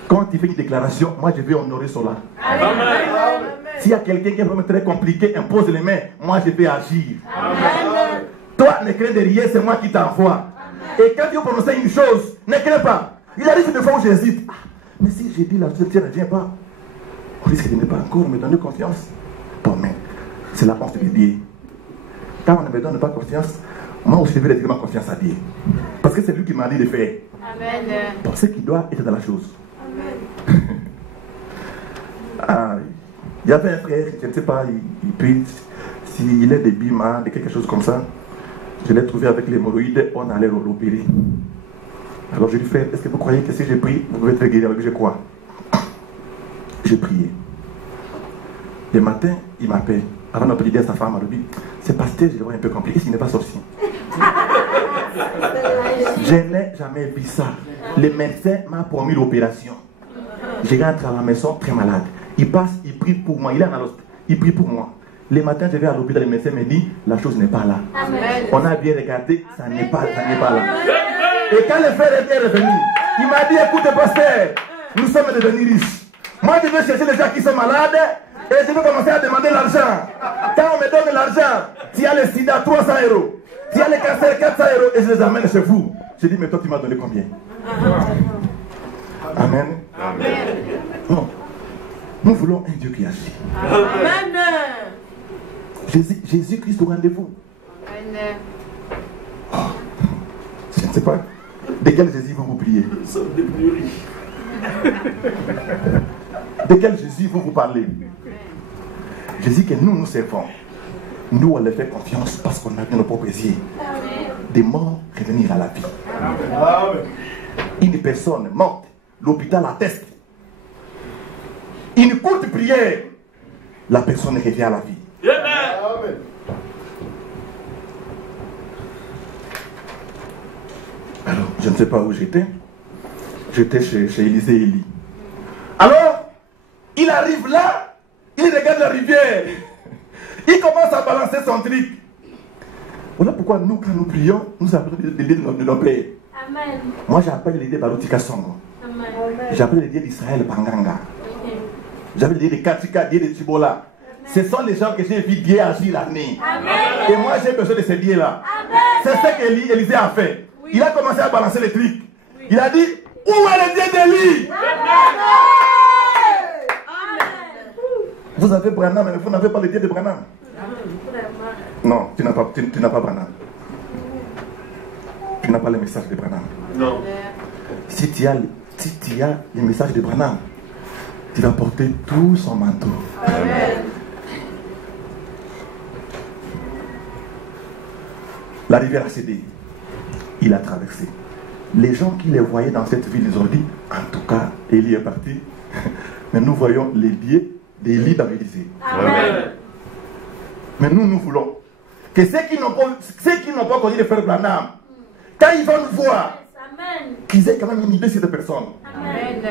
quand il fait une déclaration, moi je vais honorer cela. Amen. S'il y a quelqu'un qui est vraiment très compliqué, impose les mains, moi je vais agir. Amen. Toi, ne crains de rien, c'est moi qui t'envoie. Et quand tu prononces une chose, ne crains pas. Il arrive une fois où j'hésite. Ah, mais si j'ai dit la chose, Dieu ne vient pas. On risque de ne pas encore me donner confiance. Bon, mais c'est la honte de Dieu. Quand on ne me donne pas confiance, moi aussi je vais retirer ma confiance à Dieu. Parce que c'est lui qui m'a dit de faire. Amen. Pour ce qui doit être dans la chose. Ah, il y avait un frère, je ne sais pas, il prie, s'il est de Bima, de quelque chose comme ça. Je l'ai trouvé avec l'hémorroïde, on allait l'opérer. Alors je lui fais, est-ce que vous croyez que si je prie, vous pouvez être guéri avec je crois. J'ai prié. Le matin, il m'appelle. Avant de dire à sa femme, elle dit, c'est pasteur, je le vois un peu compliqué, il n'est pas sorcier. Je n'ai jamais vu ça. Le médecin m'a promis l'opération. Je rentre à la maison très malade. Il passe, il prie pour moi. Il est en l'hôpital. Il prie pour moi. Le matin, je vais à l'hôpital, le médecin me dit, la chose n'est pas là. Amen. On a bien regardé, ça n'est pas là. Et quand le frère était revenu, il m'a dit, écoute pasteur, nous sommes devenus riches. Moi, je vais chercher les gens qui sont malades et je vais commencer à demander l'argent. Quand on me donne l'argent, s'il y a le sida, 300 €. S'il y a le cancer, 400 € et je les amène chez vous. Je dis, mais toi, tu m'as donné combien? Amen. Non. Nous voulons un Dieu qui agit. Amen. Jésus-Christ au rendez-vous. Amen. Oh, je ne sais pas. De quel Jésus vous priez? De quel Jésus vous parlez? Jésus que nous servons. Nous, on leur fait confiance parce qu'on a vu nos propres yeux. Des morts revenir à la vie. Une personne morte, l'hôpital atteste. Une courte prière, la personne revient à la vie. Amen. Alors, je ne sais pas où j'étais. J'étais chez Élisée et Élie. Alors, il arrive là, il regarde la rivière. Il commence à balancer son truc. Voilà pourquoi nous, quand nous prions, nous appelons l'idée de nos pères. Amen. Moi, j'appelle l'idée de Barutika Songo. Amen. J'appelle l'idée d'Israël Panganga. J'appelle l'idée de Katika, l'idée de Tibola. Ce sont les gens que j'ai vu Dieu agir l'année. Et moi, j'ai besoin de ces dieux-là. C'est ce qu'Élisée a fait. Il a commencé à balancer les trucs. Il a dit, où est le Dieu d'Élie? Vous avez Branham, mais vous n'avez pas le Dieu de Branham. Non, tu n'as pas Branham. Tu n'as pas le message de Branham. Non. Si tu as le message de Branham, tu vas porter tout son manteau. Amen. La rivière a cédé. Il a traversé. Les gens qui les voyaient dans cette ville, ils ont dit, en tout cas, Élie est parti. Mais nous voyons les liens d'Élie dans l'Élysée. Amen. Mais nous voulons que ceux qui n'ont pas connu le frère Branham, quand ils vont nous voir, Amen. qu'ils aient quand même une idée sur cette personne. Amen.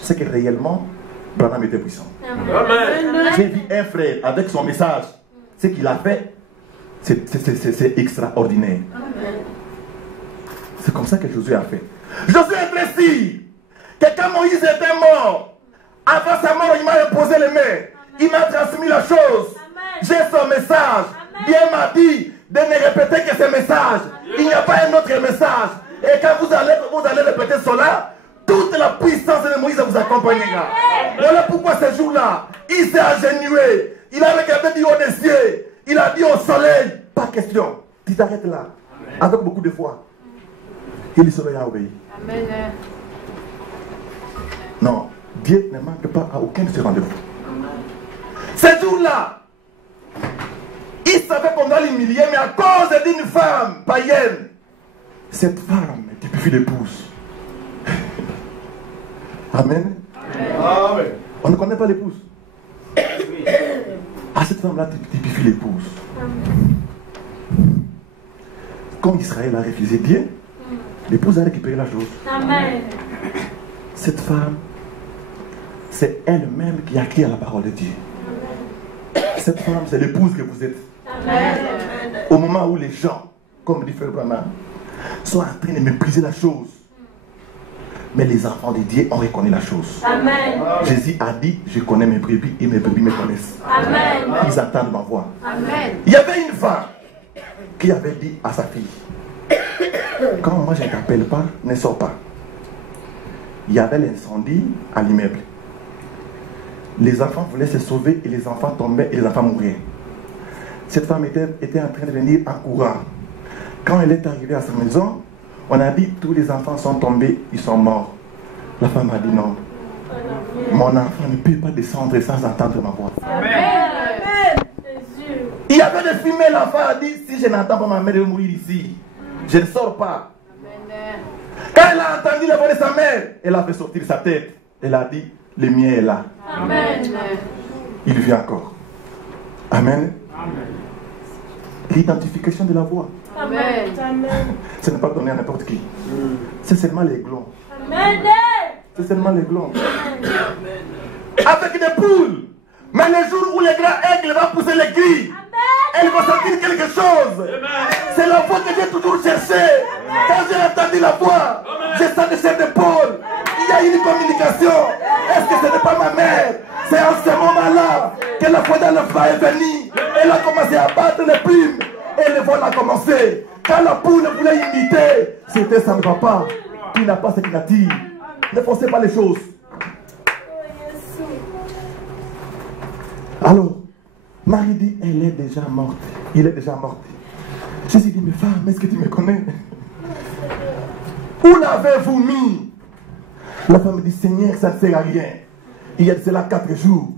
Je sais que réellement, Branham était puissant. Amen. J'ai vu un frère avec son message. Ce qu'il a fait, c'est extraordinaire. C'est comme ça que Josué a fait. Josué est précis que quand Moïse était mort, avant sa mort, il m'a imposé les mains. Il m'a transmis la chose. J'ai son message. Dieu m'a dit de ne répéter que ce message. Il n'y a pas un autre message. Et quand vous allez répéter cela, toute la puissance de Moïse vous accompagnera. Voilà pourquoi ce jour-là, il s'est agenouillé. Il a regardé du haut des cieux. Il a dit au soleil, pas question. Tu t'arrêtes là. Avec beaucoup de foi. Et le soleil a obéi. Amen. Non, Dieu ne manque pas à aucun de ses rendez-vous. Ce jour-là, il savait qu'on doit l'humilier, mais à cause d'une femme païenne, cette femme typifie l'épouse. Amen. Amen. On ne connaît pas l'épouse. Ah, cette femme-là typifie l'épouse. Comme Israël a refusé Dieu, l'épouse a récupéré la chose. Amen. Cette femme, c'est elle-même qui a crié à la parole de Dieu. Cette femme, c'est l'épouse que vous êtes. Amen. Au moment où les gens, comme dit Frère Branham, sont en train de mépriser la chose. Mais les enfants de Dieu ont reconnu la chose. Amen. Jésus a dit, je connais mes brebis et mes brebis me connaissent. Amen. Ils attendent ma voix. Amen. Il y avait une femme qui avait dit à sa fille, quand moi je ne t'appelle pas, ne sors pas. Il y avait l'incendie à l'immeuble. Les enfants voulaient se sauver et les enfants tombaient et les enfants mouraient. Cette femme était en train de venir en courant. Quand elle est arrivée à sa maison, on a dit tous les enfants sont tombés, ils sont morts. La femme a dit non. Mon enfant ne peut pas descendre sans entendre ma voix. Amen. Jésus. Il y avait des fumées, l'enfant a dit si je n'entends pas ma mère mourir ici, je ne sors pas. Amen. Quand elle a entendu la voix de sa mère, elle a fait sortir sa tête. Elle a dit le mien est là. Amen. Il vit encore. Amen. L'identification de la voix, Amen. ce n'est pas donné à n'importe qui. C'est seulement les glands. Amen. C'est seulement les glands. Avec des poules. Mais le jour où le grand aigle va pousser les cris, elle va sentir quelque chose. C'est la voix que j'ai toujours cherchée. Quand j'ai entendu la voix, j'ai senti cette épaule. Il y a une communication. Est-ce que ce n'est pas ma mère? C'est en ce moment-là que la foi dans le feu est venue. Elle a commencé à battre les plumes. Et le vol a commencé. Quand la poule voulait imiter, c'était ça ne va pas. Qui n'a pas ce qu'il attire. Ne forcez pas les choses. Alors, Marie dit, elle est déjà morte. Il est déjà mort. Jésus dit, mais femme, est-ce que tu me connais? Où l'avez-vous mis? La femme dit, Seigneur, ça ne sert à rien. Il y a de cela 4 jours.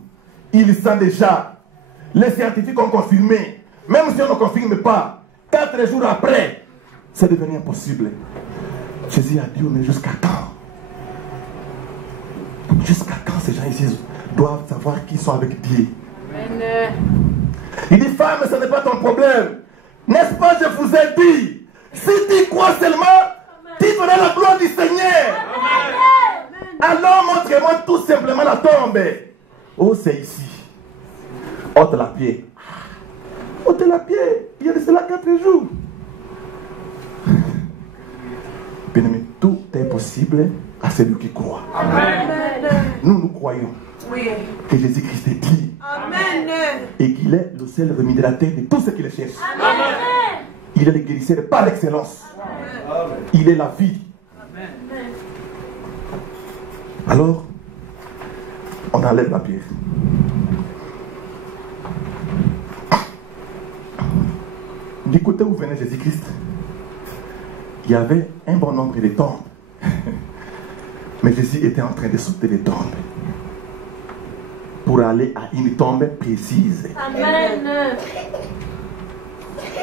Il sent déjà. Les scientifiques ont confirmé. Même si on ne confirme pas, 4 jours après, c'est devenu impossible. Jésus a dit, mais jusqu'à quand? Jusqu'à quand ces gens ici doivent savoir qu'ils sont avec Dieu? Amen. Il dit, femme, ce n'est pas ton problème. N'est-ce pas, je vous ai dit, si tu crois seulement, tu feras la gloire du Seigneur. Alors montre-moi tout simplement la tombe. Oh, c'est ici. Ôte la pied. Ôte la pied. Il y a de cela 4 jours. Bien-aimé, tout est possible à celui qui croit. Amen. Nous croyons que Jésus-Christ est Dieu. Amen. Et qu'il est le seul rémunérateur de tout ce qu'il cherche. Amen. Il est le guérisseur par excellence. Il est la vie. Alors, on enlève la pierre. Du côté où venait Jésus-Christ, il y avait un bon nombre de tombes. Mais Jésus était en train de sauter les tombes pour aller à une tombe précise. Amen.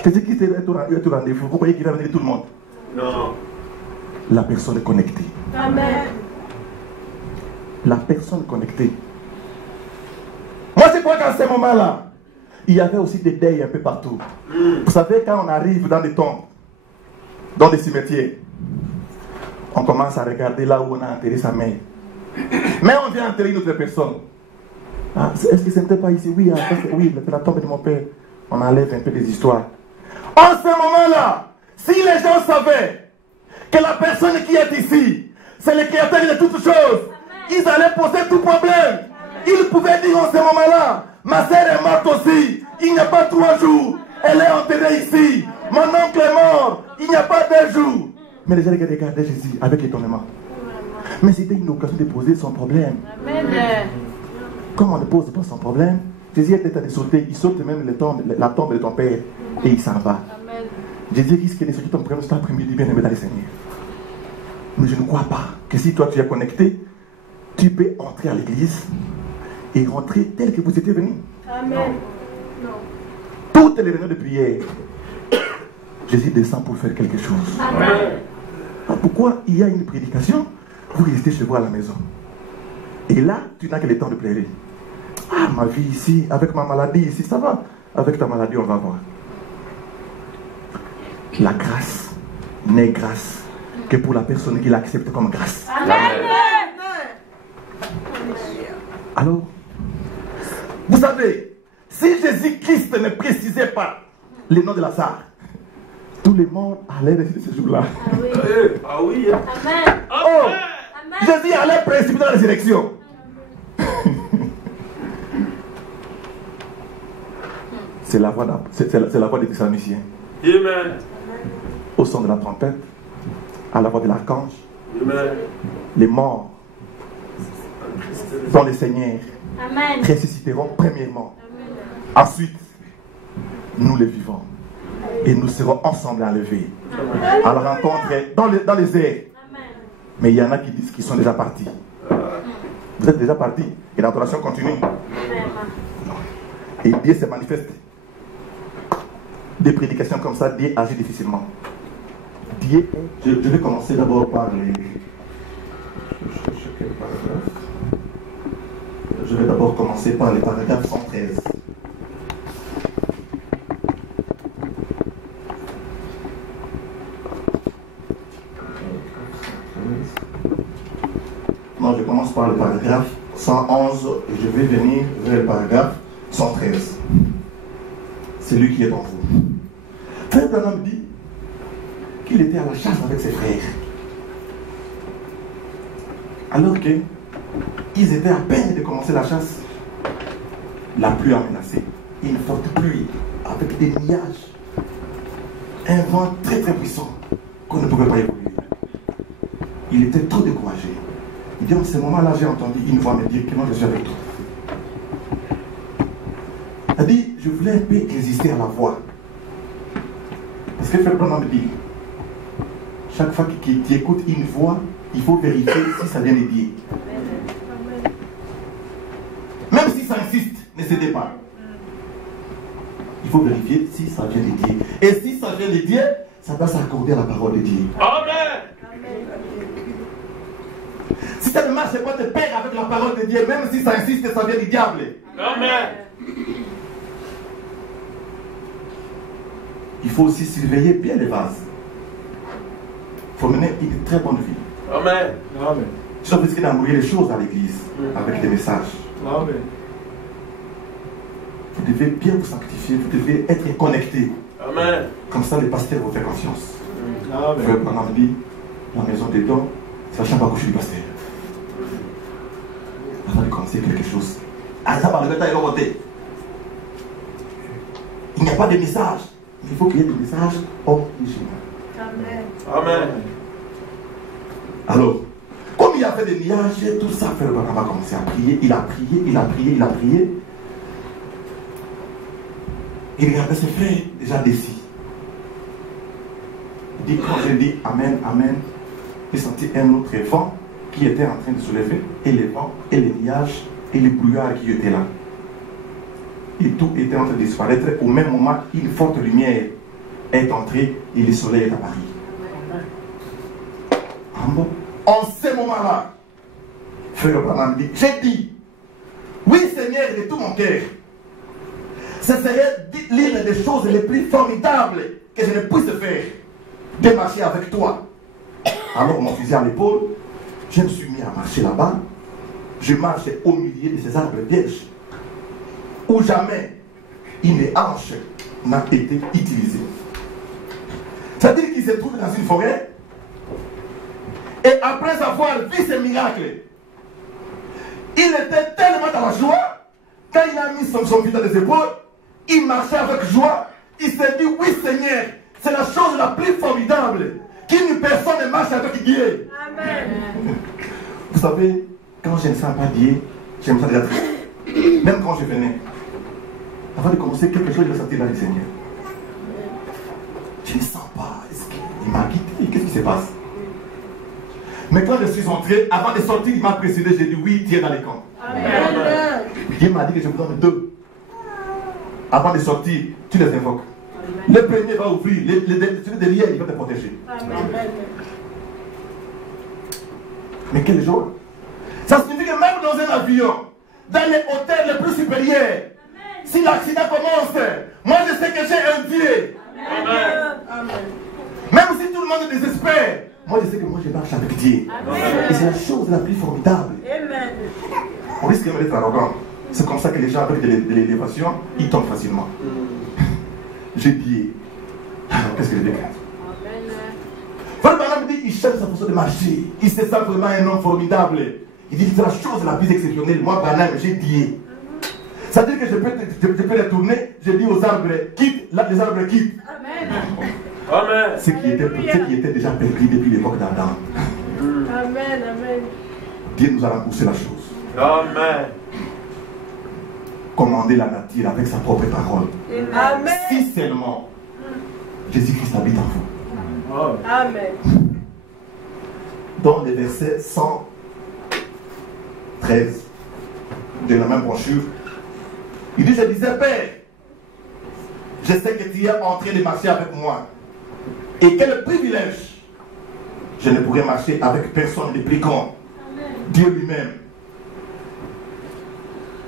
Jésus-Christ est au rendez-vous. Vous croyez qu'il va venir tout le monde? Non. La personne est connectée. Amen. La personne connectée. Moi, je crois qu'à ce moment-là, il y avait aussi des deuils un peu partout. Vous savez, quand on arrive dans des tombes, dans des cimetières, on commence à regarder là où on a enterré sa mère. Mais on vient enterrer une autre personne. Ah, est-ce que ce n'était pas ici? Oui, oui, c'est la tombe de mon père. On enlève un peu des histoires. En ce moment-là, si les gens savaient que la personne qui est ici, c'est le créateur de toutes choses, ils allaient poser tout problème. Ils pouvaient dire en ce moment-là, ma sœur est morte aussi, il n'y a pas 3 jours, elle est enterrée ici. Mon oncle est mort, il n'y a pas 2 jours. Mais les gens regardaient Jésus avec étonnement. Mais c'était une occasion de poser son problème. Amen. Comme on ne pose pas son problème, Jésus était en train de sauter, il saute même la tombe de ton père et il s'en va. Amen. Jésus risque de sauter ton problème cet après-midi, bien aimé dans le Seigneur. Mais je ne crois pas que si toi tu es connecté, tu peux entrer à l'église et rentrer tel que vous étiez venu. Amen. Toutes les réunions de prière, Jésus descend pour faire quelque chose. Amen. Ah, pourquoi il y a une prédication, vous restez chez vous à la maison. Et là, tu n'as que le temps de pleurer. Ah, ma vie ici, avec ma maladie ici, ça va. Avec ta maladie, on va voir. la grâce n'est grâce que pour la personne qui l'accepte comme grâce. Amen. Alors, vous savez, si Jésus-Christ ne précisait pas le nom de Lazare, tout le monde allait réciter ce jour-là. Ah oui. Amen. Oh, Amen. Jésus allait précipiter la résurrection. C'est la voix des Thessaloniciens. Amen. Au son de la trompette, à la voix de l'archange, Amen. les morts dans le Seigneur Amen. ressusciteront premièrement. Ensuite, nous les vivons. Et nous serons ensemble enlevés à la rencontre dans les airs. Mais il y en a qui disent qu'ils sont déjà partis. Vous êtes déjà partis. Et l'adoration continue. Et Dieu se manifeste. Des prédications comme ça, Dieu agit difficilement. Dieu, je vais commencer d'abord par les... Je vais d'abord commencer par les paragraphes 113. Non, je commence par le paragraphe 111 et je vais venir vers le paragraphe 113. C'est lui qui est en vous. Frère Branham dit qu'il était à la chasse avec ses frères. Alors qu'ils étaient à peine de commencer la chasse, la pluie a menacé. Une forte pluie avec des nuages. Un vent très très puissant qu'on ne pouvait pas évoluer. Il était trop découragé. Il dit, en ce moment-là, j'ai entendu une voix me dire que non, je suis avec toi. Il a dit, je voulais un peu résister à la voix. Parce que Frère Branham me dit, chaque fois que tu écoutes une voix, il faut vérifier si ça vient de Dieu. Même si ça insiste, ne cédez pas. Il faut vérifier si ça vient de Dieu. Et si ça vient de Dieu, ça doit s'accorder à la parole de Dieu. Amen. Si ça ne marche pas, te père avec la parole de Dieu, même si ça insiste, ça vient du diable. Amen. Il faut aussi surveiller bien les vases. Il faut mener une très bonne vie. Amen. Amen. Tu dois risquer d'embrouiller les choses à l'église avec des messages. Amen. Vous devez bien vous sanctifier, vous devez être connecté. Amen. Comme ça, les pasteurs vous font confiance. Amen. Frère Branham dit, la maison des dons, c'est la chambre à coucher du pasteur. Avant de commencer quelque chose. Il n'y a pas de message. Il faut qu'il y ait des messages originaux. Amen. Alors, comme il y avait des nuages, tout ça, Frère Branham a commencé à prier. Il a prié, il a prié, il a prié. Il regardait ses frères déjà décis. Il dit, quand j'ai dit Amen, Amen, j'ai senti un autre vent qui était en train de se lever, et les vents, et les nuages, et les brouillards qui étaient là. Et tout était en train de disparaître. Au même moment, une forte lumière est entrée et le soleil est apparu. En ce moment-là, Frère Branham dit, j'ai dit, oui Seigneur de tout mon cœur, ce serait l'une des choses les plus formidables que je ne puisse faire, de marcher avec toi. Alors mon fusil à l'épaule, je me suis mis à marcher là-bas. Je marchais au milieu de ces arbres vierges, où jamais une hanche n'a été utilisée. C'est-à-dire qu'il se trouve dans une forêt, et après avoir vu ce miracle, il était tellement dans la joie, quand il a mis son pied dans les épaules, il marchait avec joie, il s'est dit, oui Seigneur, c'est la chose la plus formidable, qu'une personne marche avec Dieu. Amen. Vous savez, quand je ne sens pas Dieu, je me sens déjà triste. Même quand je venais, avant de commencer quelque chose, je me sentais là du Seigneur. Je ne sens pas, est-ce qu'il m'a quitté, qu'est-ce qui se passe? Mais quand je suis entré, avant de sortir, il m'a précédé, j'ai dit oui, tu es dans les camps. Amen. Dieu m'a dit que je vous donne 2. Avant de sortir, tu les invoques. Le premier va ouvrir, celui derrière, il va te protéger. Amen. Mais quelle joie! Ça signifie que même dans un avion, dans les hôtels les plus supérieurs, si l'accident commence, moi je sais que j'ai un Dieu Même si tout le monde désespère, moi je sais que moi je marche avec Dieu. Et c'est la chose la plus formidable. On risque même d'être arrogant. C'est comme ça que les gens avec de l'élévation, ils tombent facilement. J'ai dit, alors qu'est-ce que je déclare? Frère Branham dit, il cherche sa façon de marcher. Il se sent vraiment un homme formidable. Il dit, c'est la chose la plus exceptionnelle. Moi, Branham, j'ai dit. Ça veut dire que je peux les tourner, je dis aux arbres, quitte, là, les arbres quittent. Amen. Ce qui était déjà perdu depuis l'époque d'Adam. Amen. Dieu nous a remboursé la chose. Amen. Commander la nature avec sa propre parole. Amen. Si seulement Jésus-Christ habite en vous. Amen. Dans les versets 113 de la même brochure, il dit, je disais, Père, je sais que tu es en train de marcher avec moi. Et quel privilège! Je ne pourrais marcher avec personne de plus grand. Dieu lui-même.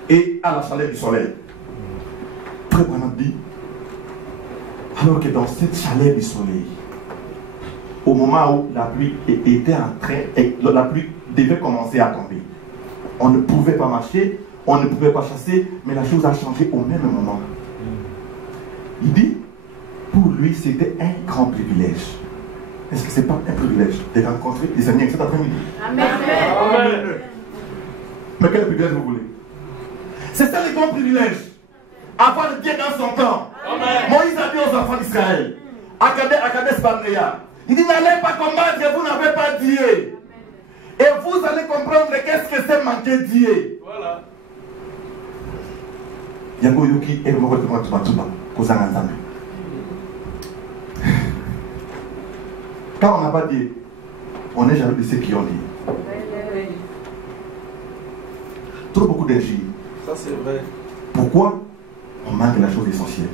Et à la chaleur du soleil. Frère Branham dit, alors que dans cette chaleur du soleil, au moment où la pluie était en train, et la pluie devait commencer à tomber, on ne pouvait pas marcher, on ne pouvait pas chasser, mais la chose a changé au même moment. Il dit, pour lui, c'était un grand privilège. Est-ce que ce n'est pas un privilège de rencontrer les amis cet après-midi? Amen. Mais quel privilège vous voulez? C'est ça le grand privilège. Avoir Dieu dans son temps. Moïse a dit aux enfants d'Israël, à Kadesh Barnea, il dit, n'allez pas combattre, vous n'avez pas Dieu. Et vous allez comprendre qu'est-ce que c'est manquer Dieu. Voilà. Yango Yuki et Mokotima Tubatuba, Kozanganzame. Quand on n'a pas Dieu, on est jaloux de ceux qui ont dit. Trop beaucoup d'injures. Ça c'est vrai. Pourquoi? On manque la chose essentielle.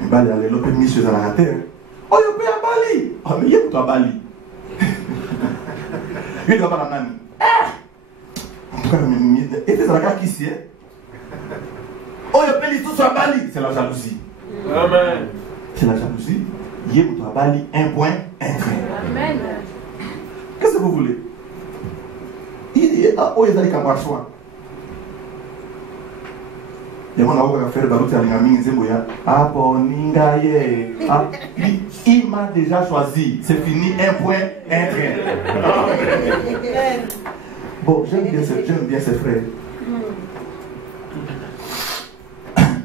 Mais Bali, allez, l'opé monsieur à la terre. Oh, il peut à Bali. Oh, mais il est à Bali. Il est à Bali. En tout cas, et c'est la qui ici. Oh, il peut tout à Bali. C'est la jalousie. Amen. C'est la jalousie. Il est à Bali, un point, un train. Amen. Qu'est-ce que vous voulez? Il est à Oyazali Kambachoua. Il m'a déjà choisi. C'est fini, un point, un train. Bon, j'aime bien ses frères.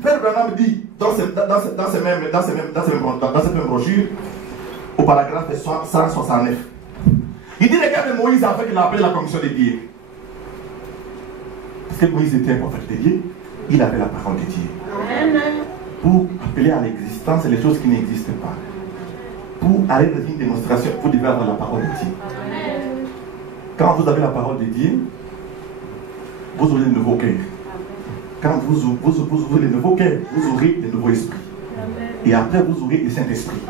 Frère Branham dit dans cette même brochure, au paragraphe 169, il dit, regarde Moïse après qu'il a appelé la commission de Dieu. Parce que Moïse était un prophète de Dieu. Il avait la parole de Dieu. Pour appeler à l'existence les choses qui n'existent pas. Pour aller dans une démonstration, vous devez avoir la parole de Dieu. Quand vous avez la parole de Dieu, vous aurez le nouveau cœur. Quand vous ouvrez le nouveau cœur, vous aurez le nouveau esprit. Et après, vous aurez le Saint-Esprit.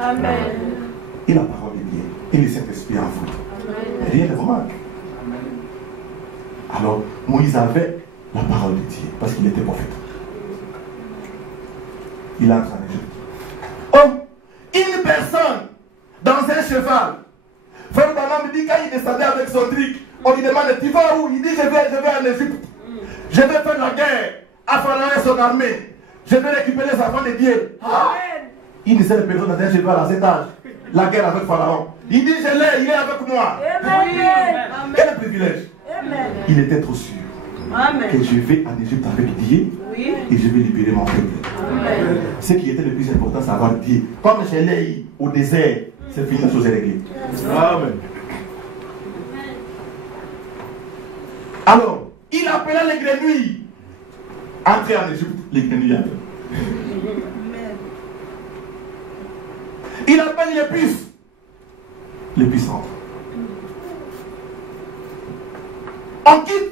Et la parole de Dieu. Et le Saint-Esprit en vous. Rien ne vous manque. Alors, Moïse avait la parole de Dieu, parce qu'il était prophète. Il entre en Égypte. Oh, une personne dans un cheval. Frère Branham dit, quand il descendait avec son truc, on lui demande, tu vas où? Il dit, je vais en Égypte. Je vais faire la guerre à Pharaon et son armée. Je vais récupérer les enfants de Dieu. Ah. Une seule personne dans un cheval à cet âge. La guerre avec Pharaon. Il dit, je l'ai, il est avec moi. Amen. Quel privilège. Amen. Il était trop sûr. Amen. Que je vais en Égypte avec Dieu, oui, et je vais libérer mon peuple. Amen. Ce qui était le plus important, c'est avoir Dieu. Comme je l'ai eu au désert, c'est fini, la chose est réglée. Amen. Alors, il appela les grenouilles. Entrez en Égypte, les grenouilles entrent. Il appelle les puces. Les puces entrent. On quitte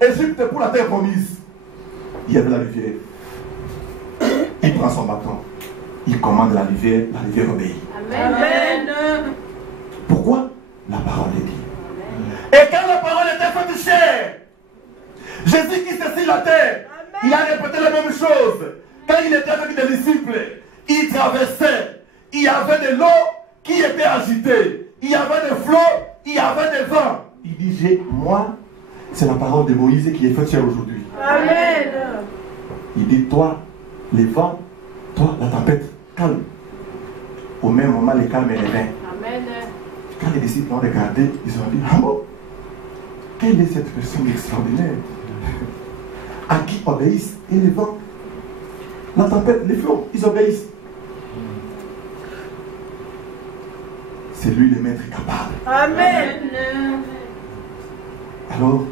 Égypte pour la terre promise. Il y avait la rivière. Il prend son bâton. Il commande la rivière obéit. Amen. Pourquoi? La parole de Dieu. Et quand la parole était faite chair, Jésus qui était sur la terre, il a répété la même chose. quand il était avec des disciples, il traversait. Il y avait de l'eau qui était agitée. Il y avait des flots, il y avait des vents. Il dit, moi, c'est la parole de Moïse qui est faite chair aujourd'hui. Amen. Il dit, toi, les vents, toi, la tempête, calme. Au même moment, les calmes et les reins. Amen. Quand les disciples ont regardé, ils ont dit, ah bon, quelle est cette personne extraordinaire à qui obéissent et les vents, la tempête, les flots, ils obéissent. C'est lui le maître capable. Amen. Alors,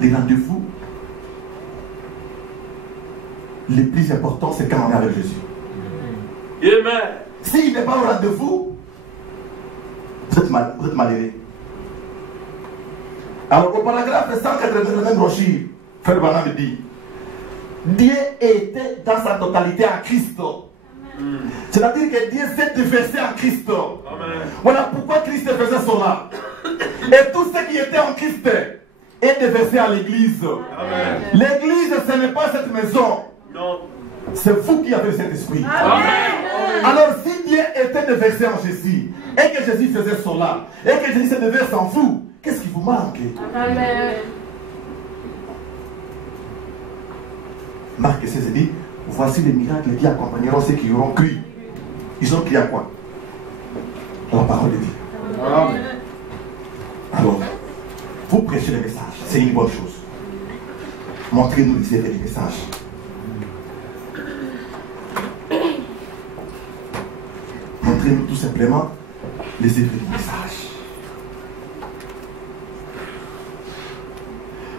les rendez-vous les plus importants, c'est quand on est avec Jésus. Amen. S'il n'est pas au rendez-vous, vous êtes malheureux. Alors, au paragraphe 189 brochure, Frère Branham dit, Dieu était dans sa totalité en Christ. C'est-à-dire que Dieu s'est déversé en Christ. Amen. Voilà pourquoi Christ faisait cela. Et tout ce qui était en Christ est déversé à l'église. Amen. L'église, ce n'est pas cette maison. Non. C'est vous qui avez le Saint-Esprit. Amen. Alors, si Dieu était déversé en Jésus, et que Jésus faisait cela, et que Jésus se déverse en vous, qu'est-ce qui vous manque? Amen. Marc 16 dit, voici les miracles qui accompagneront ceux qui auront cru. Ils ont cru à quoi? La parole de Dieu. Amen. Alors, vous prêchez le message, c'est une bonne chose. Montrez-nous les effets du message. Montrez-nous tout simplement les effets du message.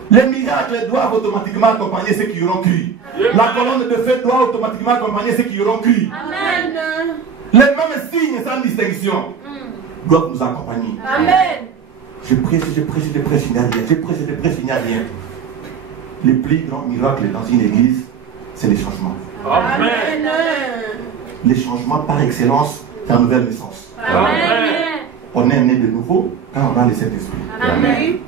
Les miracles doivent automatiquement accompagner ceux qui auront cru. La colonne de feu doit automatiquement accompagner ceux qui auront cru. Amen. Les mêmes signes sans distinction doivent nous accompagner. Amen. Je prêche, il n'y a rien. Je prêche, il n'y a rien. Les plus grands miracles dans une église, c'est les changements. Amen. Les changements par excellence, c'est la nouvelle naissance. Amen. On est né de nouveau quand on a le Saint-Esprit. Amen.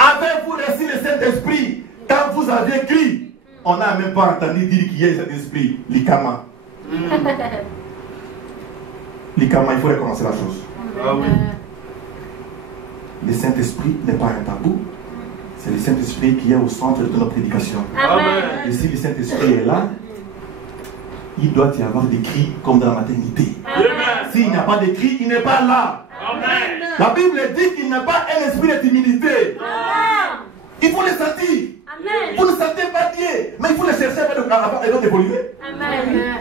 Avez-vous reçu le Saint-Esprit quand vous avez cru? On n'a même pas entendu dire qu'il y a le Saint-Esprit. L'Ikama. L'Ikama, il faut recommencer la chose. Ah oui. Le Saint-Esprit n'est pas un tabou. C'est le Saint-Esprit qui est au centre de notre prédication. Amen. Et si le Saint-Esprit est là, il doit y avoir des cris comme dans la maternité. Amen. S'il n'y a pas de cris, il n'est pas là. Amen. La Bible dit qu'il n'a pas un esprit de timidité. Amen. Il faut le sentir. Amen. Vous ne sentez pas Dieu, mais il faut le chercher avant d'évoluer. Amen.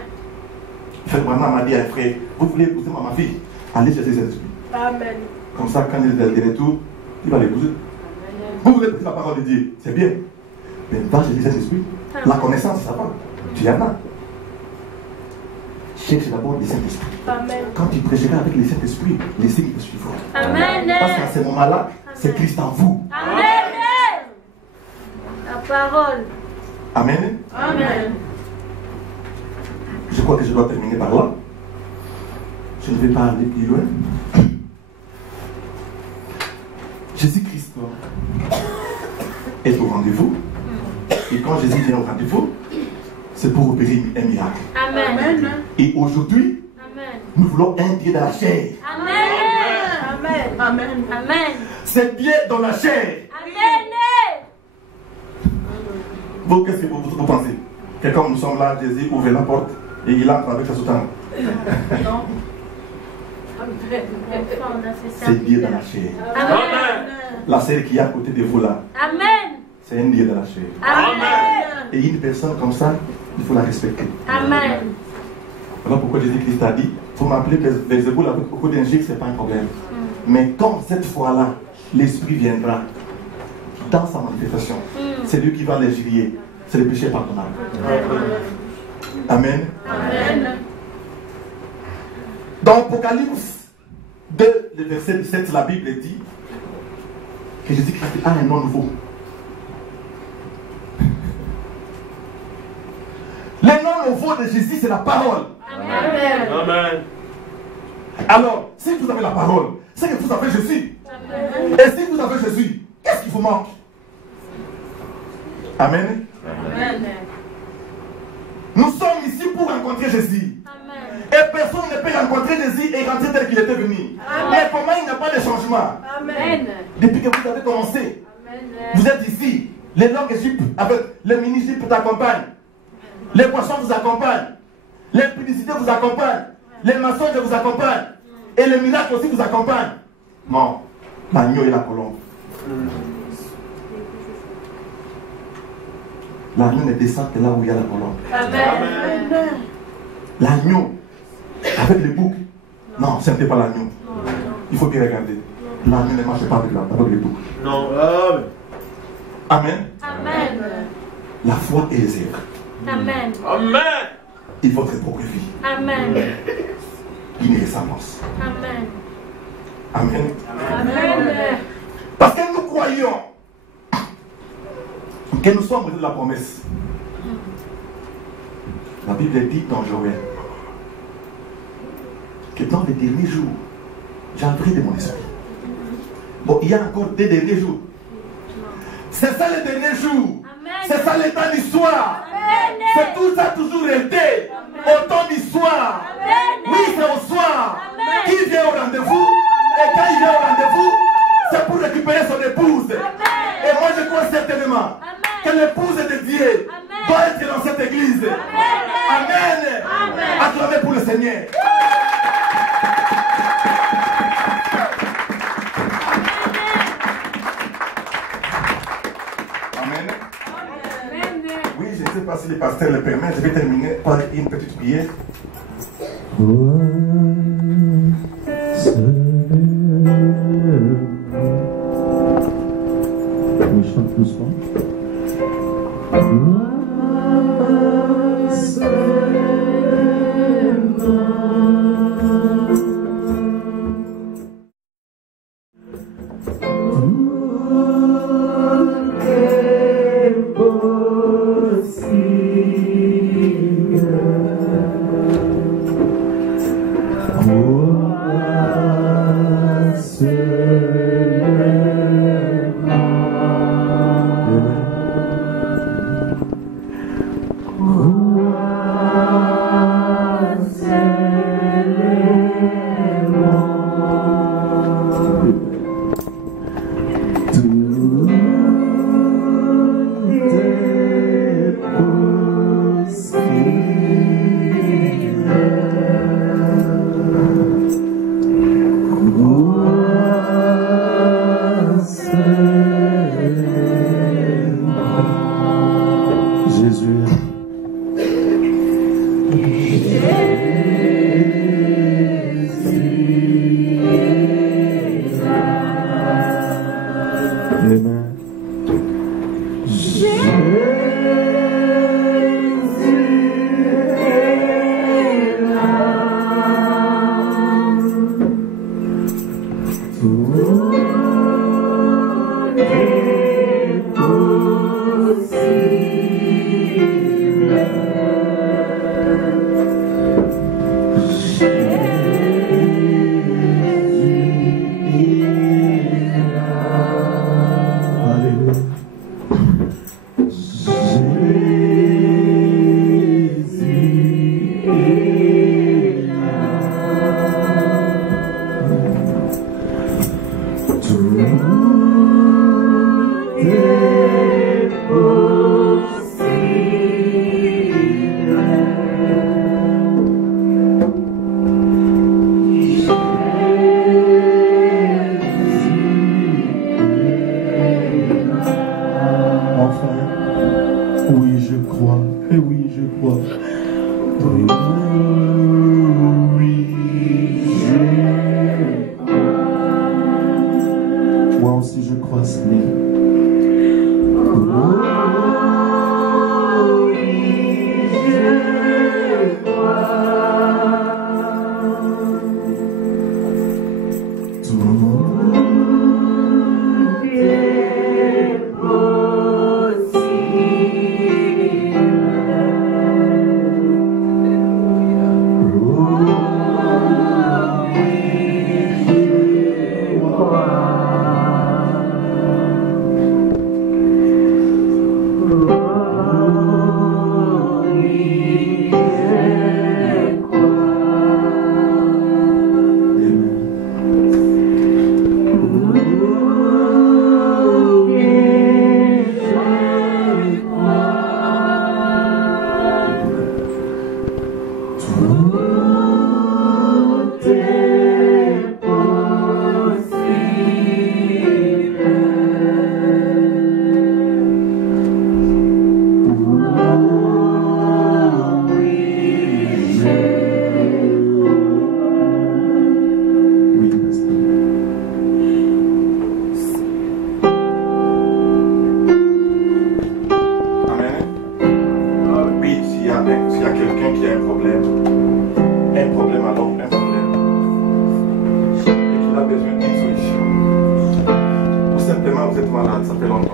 Frère Branham m'a dit à un frère, vous voulez épouser ma fille? Allez chercher cet esprit. Amen. Comme ça, quand il est de retour, il va l'épouser. Vous voulez écouter la parole de Dieu, c'est bien. Mais va chercher cet esprit. La connaissance, ça va. Tu y en as. Cherche d'abord le Saint-Esprit. Amen. Quand tu prêcheras avec le Saint-Esprit, les signes te suivront. Amen. Parce qu'à ce moment-là, c'est Christ en vous. Amen. La parole. Amen. Amen. Je crois que je dois terminer par là. Je ne vais pas aller plus loin. Jésus-Christ est au rendez-vous. Et quand Jésus vient au rendez-vous, c'est pour opérer un miracle. Amen. Et aujourd'hui, Amen. nous voulons un Dieu dans la chair. Amen. Amen. Amen. Amen. C'est Dieu dans la chair. Amen. Vous, qu'est-ce que vous pensez? Que comme nous sommes là, Jésus ouvre la porte et il entre avec sa soutane. Non. C'est Dieu dans la chair. Amen. La chair qui est à côté de vous là, Amen. c'est un Dieu dans la chair. Amen. Et une personne comme ça, il faut la respecter. Amen. Voilà pourquoi Jésus-Christ a dit, vous m'appelez Belzéboul avec beaucoup d'injures, ce n'est pas un problème. Mais quand cette fois-là, l'Esprit viendra dans sa manifestation, c'est lui qui va l'injurier. C'est le péché pardonnable. Amen. Amen. Dans Apocalypse 2, le verset 17, la Bible dit que Jésus-Christ a un nom nouveau. Le nom nouveau de Jésus, c'est la parole. Amen. Amen. Alors, si vous avez la parole, c'est que vous avez Jésus. Amen. Et si vous avez Jésus, qu'est-ce qui vous manque? Amen. Amen. Nous sommes ici pour rencontrer Jésus. Amen. Et personne ne peut rencontrer Jésus et rentrer tel qu'il était venu. Amen. Mais comment il n'y a pas de changement? Amen. Depuis que vous avez commencé, Amen. vous êtes ici. Les langues égyptes, avec les ministres vous accompagnent. Les poissons vous accompagnent. Les publicités vous accompagnent. Les mensonges vous accompagnent. Et les miracles aussi vous accompagnent. Non, l'agneau et la colombe. L'agneau ne descend que là où il y a la colombe. Amen. L'agneau, avec les boucs. Non, ce n'était pas l'agneau. Il faut bien regarder. L'agneau ne marche pas avec les boucs. Non. Amen. Amen. La foi et les œuvres. Amen. Amen. Et votre propre vie. Amen. Une ressemblance. Amen. Amen. Amen. Parce que nous croyons que nous sommes de la promesse. La Bible dit dans Joël que dans les derniers jours, j'entrerai de mon esprit. Bon, il y a encore des derniers jours. C'est ça les derniers jours. C'est ça l'état d'histoire. C'est tout ça toujours été. Au temps d'histoire. Oui, c'est au soir. Qui vient au rendez-vous? Et quand il vient au rendez-vous, c'est pour récupérer son épouse. Et moi je crois certainement que l'épouse de Dieu doit être dans cette église. Amen. Acclamez pour le Seigneur. Amen. Oui, je ne sais pas si les pasteurs le permettent. Je vais terminer par une petite prière. On chante doucement. longtemps vous êtes malade, ça fait longtemps.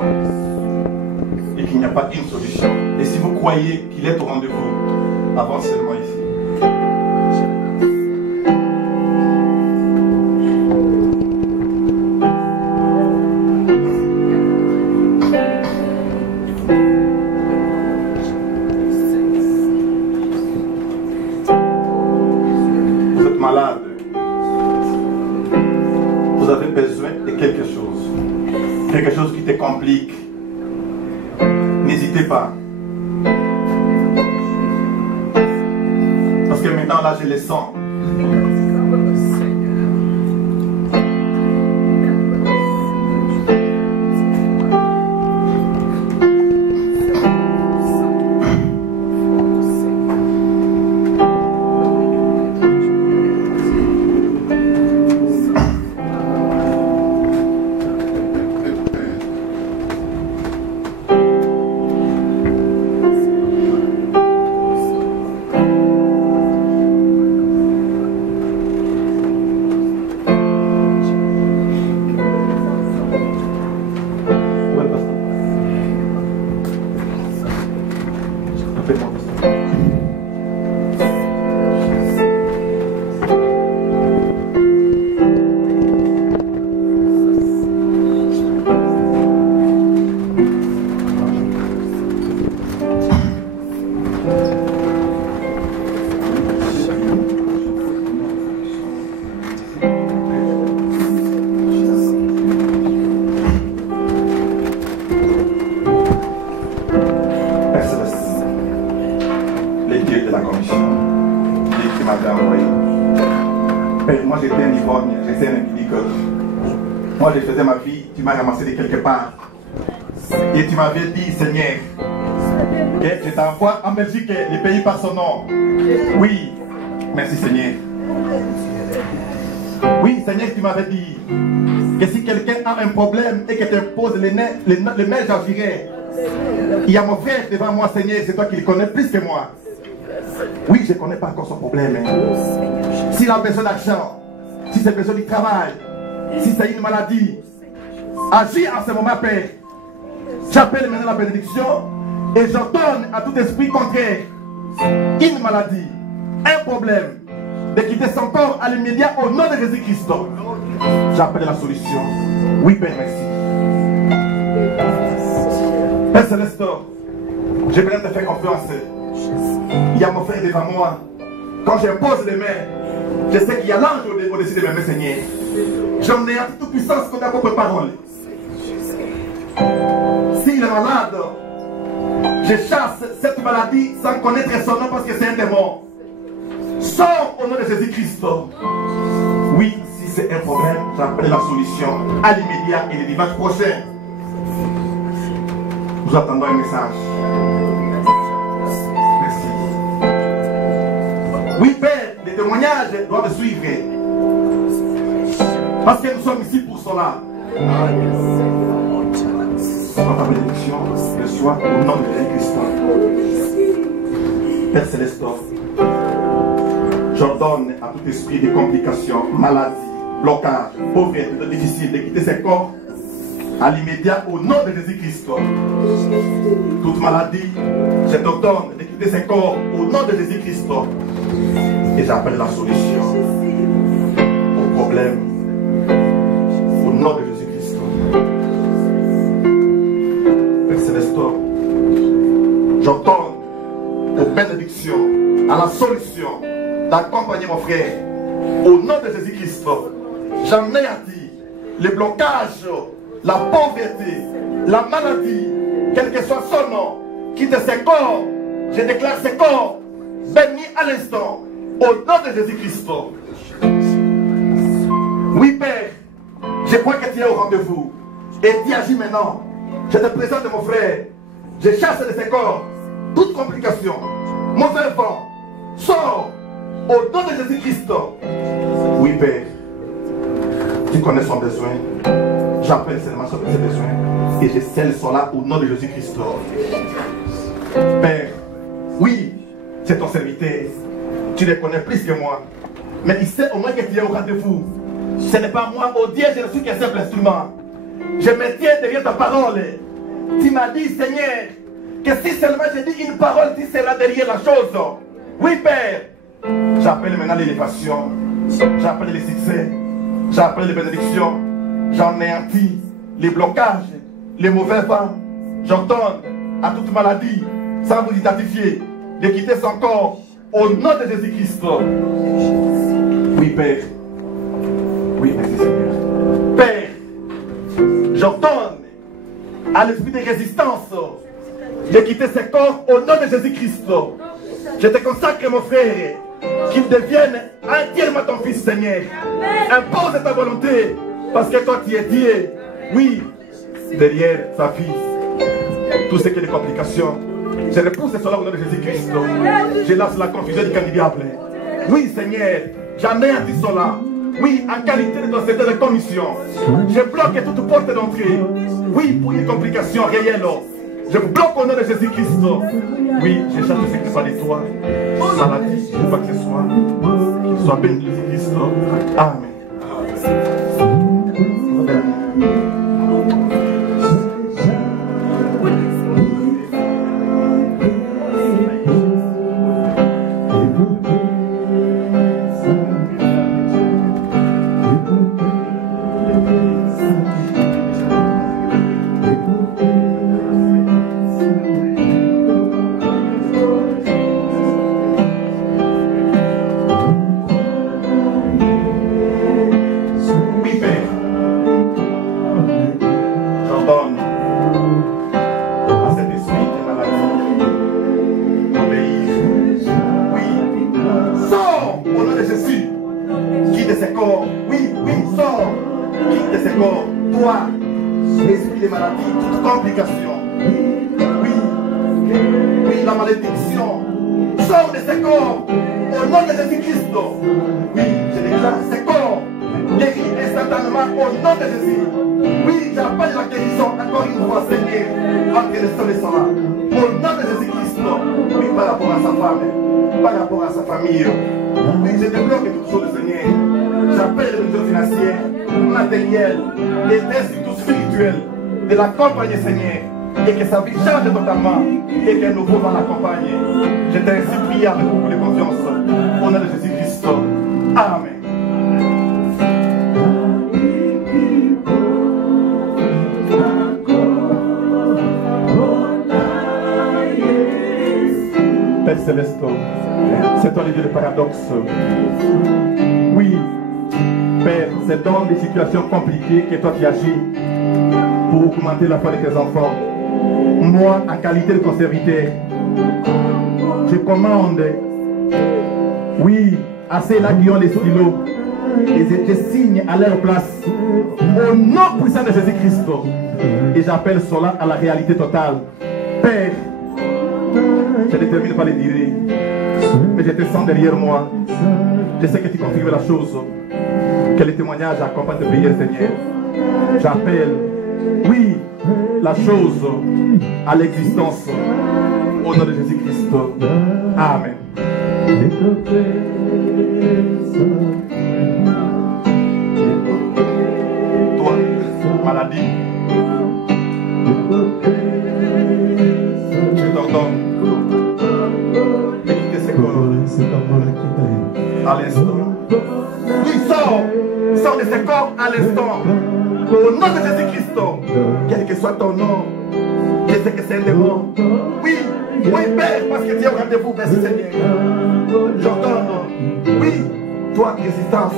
Et qu'il n'y a pas une solution. Et si vous croyez qu'il est au rendez-vous, avancez seulement ici. Vous êtes malade. Vous avez besoin de quelque chose. Quelque chose qui te complique. N'hésitez pas. Parce que maintenant là je le sens. Moi, je faisais ma vie, tu m'as ramassé de quelque part. Et tu m'avais dit, Seigneur, que je t'envoie en Belgique, le pays par son nom. Oui, merci Seigneur. Oui, Seigneur, tu m'avais dit que si quelqu'un a un problème et que te pose les mains, j'agirai. Il y a mon frère devant moi, Seigneur, c'est toi qui le connais plus que moi. Oui, je ne connais pas encore son problème. S'il a besoin d'argent, si c'est besoin du travail, si c'est une maladie, agis en ce moment, Père. J'appelle maintenant la bénédiction et j'ordonne à tout esprit contraire, une maladie, un problème, de quitter son corps à l'immédiat au nom de Jésus-Christ. J'appelle la solution. Oui, Père, merci. Père Céleste, je viens te faire confiance. Il y a mon frère devant moi. Quand j'impose les mains, je sais qu'il y a l'ange au-dessus de mes mains, Seigneur. J'en ai toute puissance contre ta propre parole. S'il est malade, je chasse cette maladie sans connaître son nom parce que c'est un démon. Sors au nom de Jésus-Christ. Oui, si c'est un problème, j'appelle la solution à l'immédiat et le dimanche prochain. Nous attendons un message. Merci. Oui, Père, les témoignages doivent suivre. Parce que nous sommes ici pour cela. Dans ta bénédiction, reçois au nom de Jésus-Christ. Père Céleste, j'ordonne à tout esprit de complications, maladies, blocages, pauvreté, de difficile de quitter ses corps à l'immédiat au nom de Jésus-Christ. Toute maladie, je t'ordonne de quitter ses corps au nom de Jésus-Christ. Et j'appelle la solution au problème au nom de Jésus-Christ. Père Céleste, j'ordonne aux bénédictions, à la solution d'accompagner mon frère au nom de Jésus-Christ. J'en ai dit les blocages, la pauvreté, la maladie, quel que soit son nom, quitte ses corps. Je déclare ses corps bénis à l'instant au nom de Jésus-Christ. Oui, Père, je crois que tu es au rendez-vous et tu agis maintenant. Je te présente mon frère. Je chasse de ses corps toute complication, mauvais vent. Sors au nom de Jésus-Christ. Oui, Père, tu connais son besoin. J'appelle seulement ses besoins et je scelle cela au nom de Jésus-Christ. Père, oui, c'est ton serviteur. Tu le connais plus que moi. Mais il sait au moins que tu es au rendez-vous. Ce n'est pas moi, oh Dieu, je ne suis qu'un simple instrument. je me tiens derrière ta parole. Tu m'as dit, Seigneur, que si seulement je dis une parole, tu seras derrière la chose. Oui, Père. J'appelle maintenant l'élévation. J'appelle les succès. J'appelle les bénédictions. J'anéantis les blocages, les mauvais vents. J'ordonne à toute maladie, sans vous identifier, de quitter son corps au nom de Jésus-Christ. Oui, Père. Oui, merci Seigneur. Père, j'ordonne à l'esprit de résistance de quitter ce corps au nom de Jésus-Christ. Je te consacre, mon frère, qu'il devienne entièrement ton fils, Seigneur. Impose ta volonté, parce que toi tu es Dieu. Oui, derrière sa fille, tout ce qui est des complications, je repousse cela au nom de Jésus-Christ. Je lance la confusion du candidiable. Oui, Seigneur, j'en ai dit cela. Oui, en qualité de ton secteur de commission, je bloque toute porte d'entrée. Oui, pour une complication réelle. Je bloque au nom de Jésus-Christ. Oui, je chasse ce qui soit de toi. Maladie, quoi que ce soit. Qu'il soit béni de Jésus-Christ. Amen. De l'accompagner, Seigneur, et que sa vie change totalement et qu'un nouveau va l'accompagner. Je t'ai ainsi prié avec beaucoup de confiance au nom de Jésus-Christ. Amen. Père Céleste, c'est toi le Dieu de paradoxe. Oui, Père, c'est dans des situations compliquées que toi tu agis pour augmenter la foi de tes enfants. Moi, en qualité de ton serviteur, je commande, oui, à ceux-là qui ont les stylos, et je signe à leur place, au nom puissant de Jésus-Christ, et j'appelle cela à la réalité totale. Père, je ne termine pas les dire, mais je te sens derrière moi. Je sais que tu confirmes la chose, que les témoignages accompagnent tes prières, Seigneur. J'appelle, oui, la chose à l'existence au nom de Jésus-Christ. Amen. Toi, maladie, je t'ordonne de quitter ce corps à l'instant. Oui, sors de ce corps à l'instant. Au nom de Jésus-Christ, quel que soit ton nom, je sais que c'est un démon. Oui, oui, Père, parce que tu es au rendez-vous, merci Seigneur. J'ordonne, oui, toi, résistance,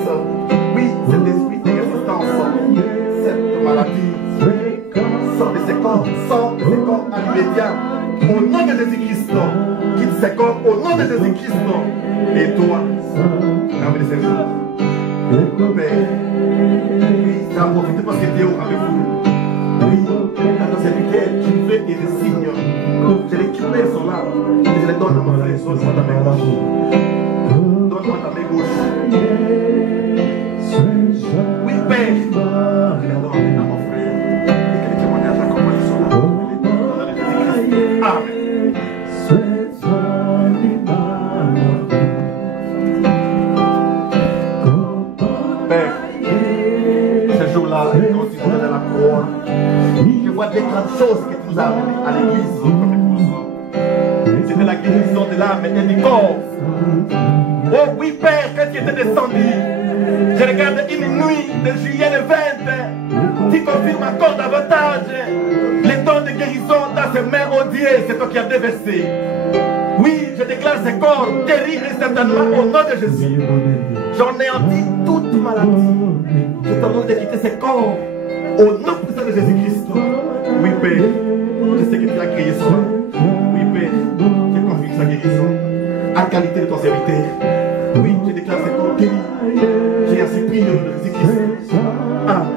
oui, cet esprit de résistance, cette maladie, sors de ce corps à l'immédiat. Au nom de Jésus-Christ, quitte ce corps, au nom de Jésus-Christ. Et toi, amen, Seigneur. Père, oui, j'en profite parce que tu es au rendez-vous. Oui, quand ton serviteur, tu fais des signes. Je récupère cela et je les donne à mon frère. Donne-moi ta main gauche. Donne-moi ta main gauche. Oui, Père, je les donne à mon frère. Et que les témoignages accompagnent cela. Amen. Père, ce jour-là, quand tu es dans la croix, vois des grandes choses que tu nous as amenées à l'église comme épouse. C'était la guérison de l'âme et du corps. Oh oui, Père, quand tu étais descendu, je regarde une nuit de juillet le 20, qui confirme encore davantage les dons de guérison dans ces mains odiées, c'est toi qui as déversé. Oui, je déclare ce corps guéri instantanément au nom de Jésus. J'en ai entendu toute maladie. Je t'ordonne de quitter ce corps au nom puissant de Jésus-Christ. Oui, Père, je sais que tu as créé ça. Oui, Père, je confirme sa guérison à la qualité de ton serviteur. Oui, je déclare ce corps guéri. J'ai ainsi prié au nom de Jésus-Christ. Amen.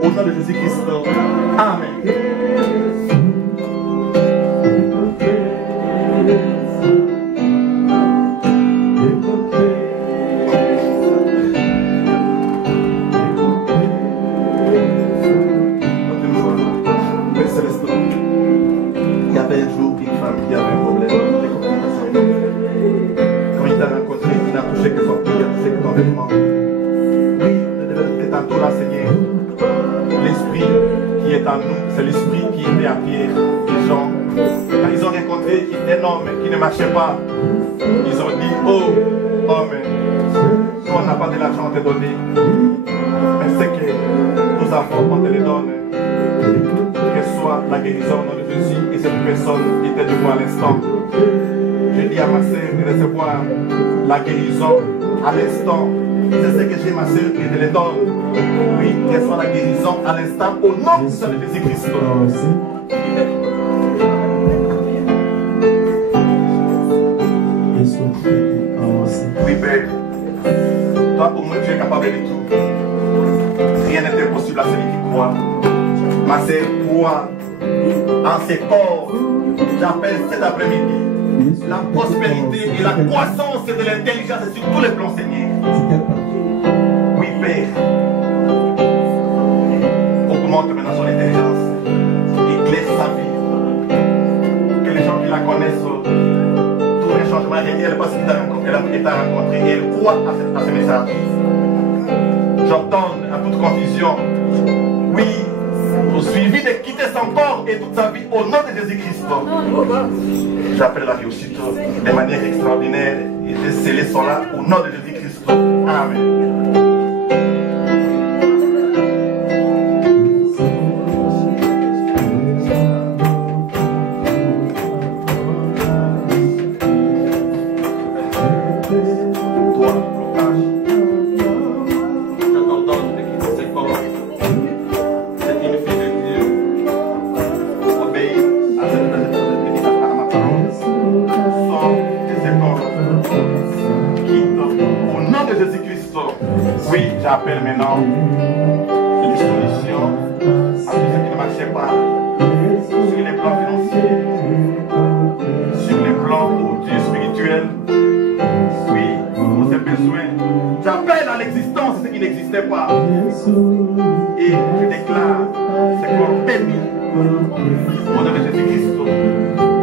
Au nom de Jésus-Christ. Amen. Il y avait un jour une femme qui avait un problème de complications. Quand il t'a rencontré, il n'a touché que son pied, il a touché que ton vêtement. Tantôt là, Seigneur, l'esprit qui est en nous, c'est l'esprit qui était à Pierre, les gens. Quand ils ont rencontré un homme qui ne marchait pas, ils ont dit, oh, homme, nous on n'a pas de l'argent à te donner, mais c'est que nous avons, on te le donne. Reçois la guérison au nom de Jésus et cette personne qui était debout à l'instant. Je dis à ma sœur de recevoir la guérison à l'instant. Je sais que j'ai ma sœur et je le donne. Oui, reçois la guérison à l'instant au nom de Jésus-Christ. Oui, Père. Toi, au moins, tu es capable de tout. Rien n'est impossible à celui qui croit. Ma sœur croit en ses corps. J'appelle cet après-midi la prospérité et la croissance de l'intelligence sur tous les plans, Seigneur. Oui, Père. Augmente maintenant son intelligence. Éclaire sa vie. Que les gens qui la connaissent trouvent un changement réel parce qu'elle t'a rencontré et elle croit à ce message. J'ordonne à toute confusion. Oui, au suivi de quitter son corps et toute sa vie au nom de Jésus-Christ. J'appelle la réussite de manière extraordinaire et de sceller cela au nom de Jésus-Christ. Amen. J'appelle maintenant les solutions à tout ce qui ne marchait pas sur les plans financiers, sur les plans spirituels. Oui, pour ces besoins. J'appelle à l'existence ce qui n'existait pas. Et je déclare ce corps béni au nom de Jésus-Christ.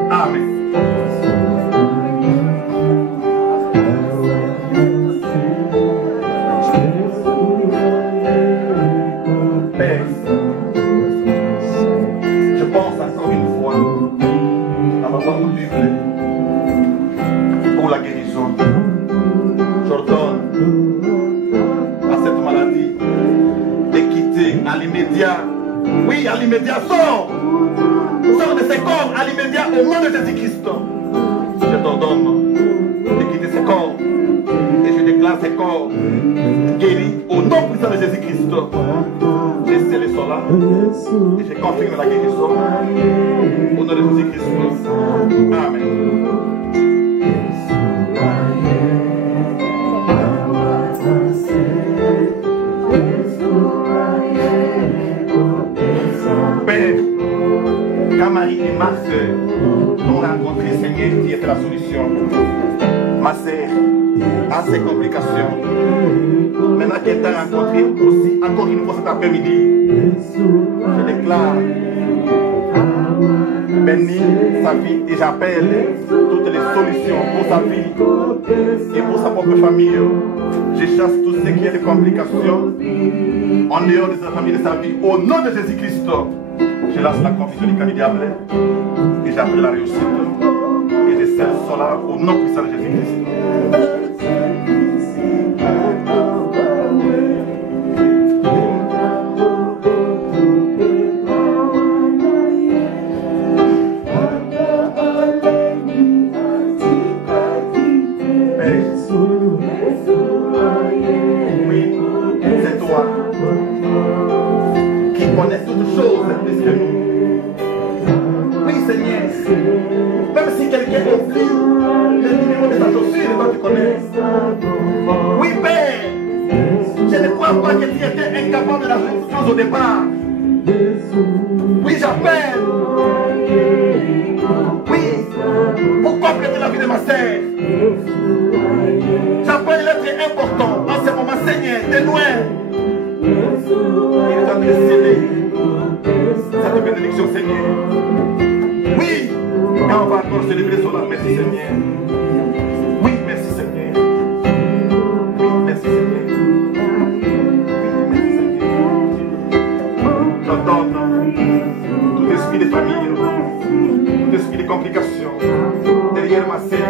Amen. Pour la guérison, j'ordonne à cette maladie de quitter à l'immédiat. Oui, à l'immédiat, sors de ces corps à l'immédiat au nom de Jésus-Christ. Je t'ordonne de quitter ces corps et je déclare ces corps guéris au nom puissant de Jésus-Christ. J'ai scellé cela et je confirme la guérison au nom de Jésus-Christ. rencontré, Seigneur, qui était la solution. Ma sœur a ses complications. Maintenant qu'elle t'a rencontré aussi, encore une fois cet après-midi, je déclare bénis sa vie et j'appelle toutes les solutions pour sa vie et pour sa propre famille. Je chasse tout ce qui est des complications en dehors de sa famille et de sa vie. Au nom de Jésus-Christ, je lance la confusion du camp du diable et j'appelle la réussite. Et je scelle cela au nom puissant de Jésus-Christ. Oui, Père, je ne crois pas que tu étais incapable de la chose au départ. Oui, j'appelle. Oui, pour compléter la vie de ma sœur. J'appelle l'être important en ce moment, Seigneur, de loin. Il doit me sceller cette bénédiction, Seigneur. Oui, quand on va encore célébrer cela, merci, Seigneur. Oui, merci, Seigneur. Oui, merci, Seigneur. Oui, merci, Seigneur. J'ordonne tout esprit de famille, tout esprit de complications derrière ma sœur,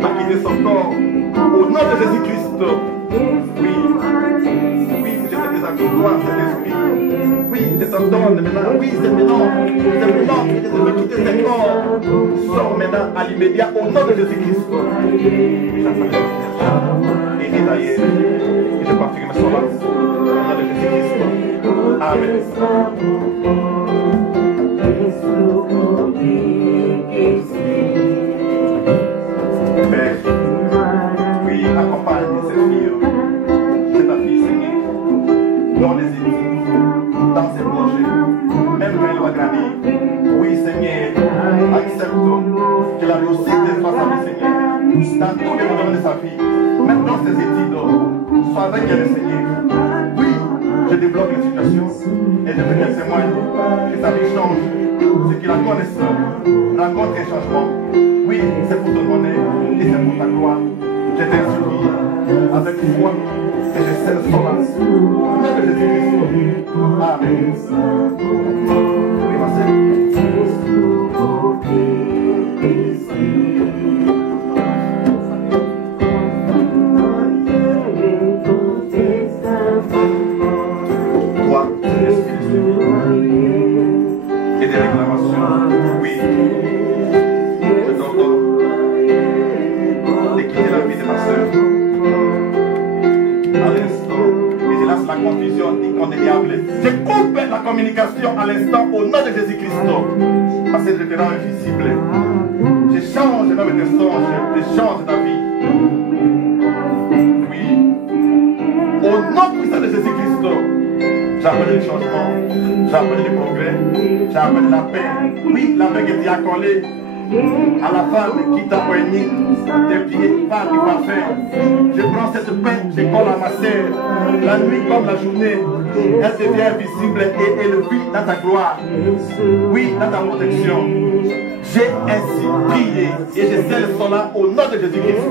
va quitter son corps au nom de Jésus-Christ. Oui, oui, je te désaccordois cet esprit. Oui, je t'ordonne maintenant. Oui, c'est maintenant que je devais quitter ce corps. Sors maintenant à l'immédiat au nom de Jésus-Christ. Et d'ailleurs, que je confirme cela au nom de Jésus-Christ. Amen. Père, oui, accompagne cette fille. C'est ta fille, Seigneur. Dans les études, dans ses projets, même quand elle va grandir. Oui, Seigneur, accepte que la réussite est face à lui, Seigneur. Dans tous les domaines de sa vie, même dans ses études, sois avec elle, Seigneur. Oui, je débloque la situation et je veux qu'elle témoigne que sa vie change. Ce qu'il la connaisse, rencontre un changement. Oui, c'est pour ton honneur et c'est pour ta gloire. Je t'insuffle avec foi et je scelle son âme. Au nom de Jésus-Christ. Amen. Oui, ma sœur. Toi, c'est l'esprit et des réclamations. Oui. Je t'ordonne de quitter la vie de ma soeur. À l'instant, mais je lance la confusion incondamnable. Je coupe la communication à l'instant au nom de Jésus-Christ. Parce que je te rends invisible. Je change même tes songes, je change ta vie. Oui. Au nom puissant de Jésus-Christ, j'appelle le changement, j'appelle le progrès, j'appelle la paix. Oui, la paix qui t'y a collé à la femme qui t'a poigné des pieds par du parfum. Je prends cette paix, je colle à ma sœur. La nuit comme la journée, elle devient visible et élevée dans ta gloire. Oui, dans ta protection. J'ai ainsi prié et je scelle cela au nom de Jésus-Christ.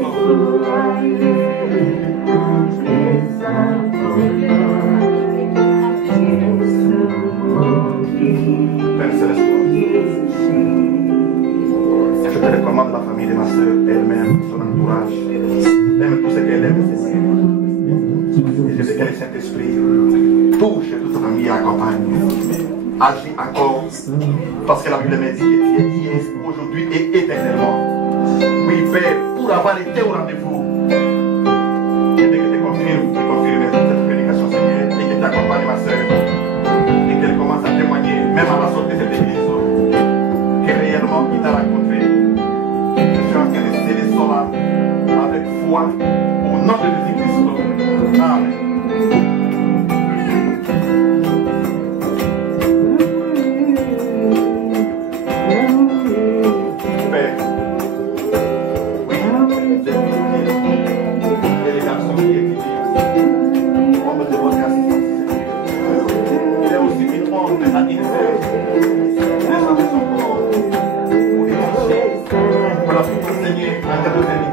Père Céleste, je te recommande la famille de ma soeur, elle-même, son entourage, même tout ce qu'elle aime, et je sais que le Saint-Esprit touche toute sa famille et accompagne. Agis encore, parce que la Bible me dit que tu es hier, aujourd'hui et éternellement. Oui, Père, pour avoir été au rendez-vous, je veux que tu confirmes cette prédication, Seigneur, et que tu accompagnes ma soeur, et qu'elle commence à témoigner, même à la sortie de cette église, que réellement il t'a rencontré. Je suis en train de sceller cela avec foi au nom de Jésus-Christ. Amen. Père,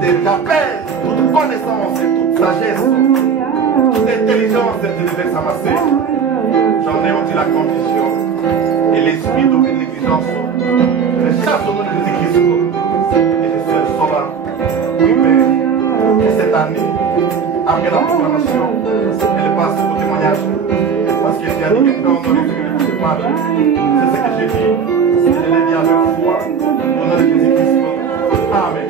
vérité. J'appelle toute connaissance et toute sagesse, toute intelligence élevée s'amasser. J'en ai ôté la condition et l'esprit d'aucune négligence. Je chasse au nom de Jésus-Christ et je suis le sauveur. Oui, mais et cette année, après la proclamation, elle passe au témoignage. Parce que j'ai dit que quand on aurait vu que pas, c'est ce que j'ai dit. Je l'ai dit avec foi au nom de Jésus-Christ. Amen.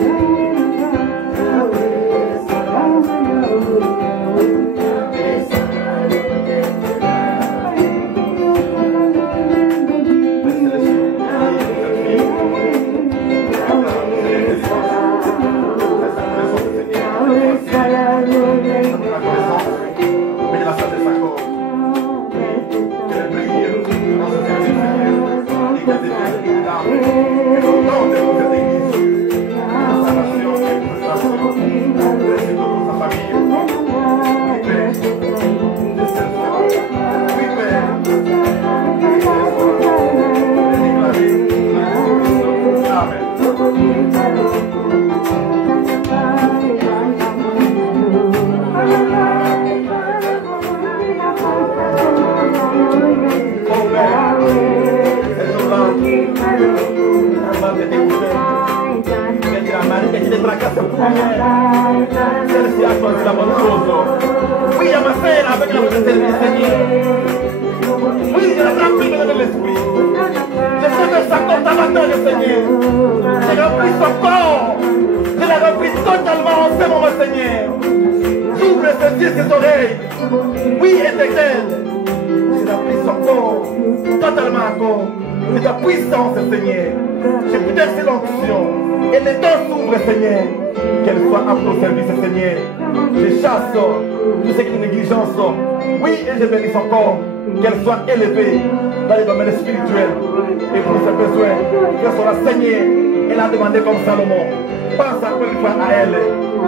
Celle-ci a choisi la bonne chose. Oui, à ma sœur, avec la volonté du Seigneur. Oui, je l'ai rempli de l'esprit. Je sais que ça compte à matin, le Seigneur. J'ai rempli son corps. Je l'ai rempli totalement en ce moment, Seigneur. J'ouvre ses yeux, ses oreilles. Oui, éternel. J'ai rempli son corps totalement encore. C'est ta puissance, Seigneur. J'ai peut-être l'onction. Et les dents s'ouvrent, Seigneur. Qu'elle soit apte au service, Seigneur. Je chasse tout ce qui est négligence. Oui, et je bénis son corps. Qu'elle soit élevée dans les domaines spirituels. Et pour ses besoins, qu'elle soit Seigneur. Elle a demandé comme Salomon. Pense encore une fois à elle.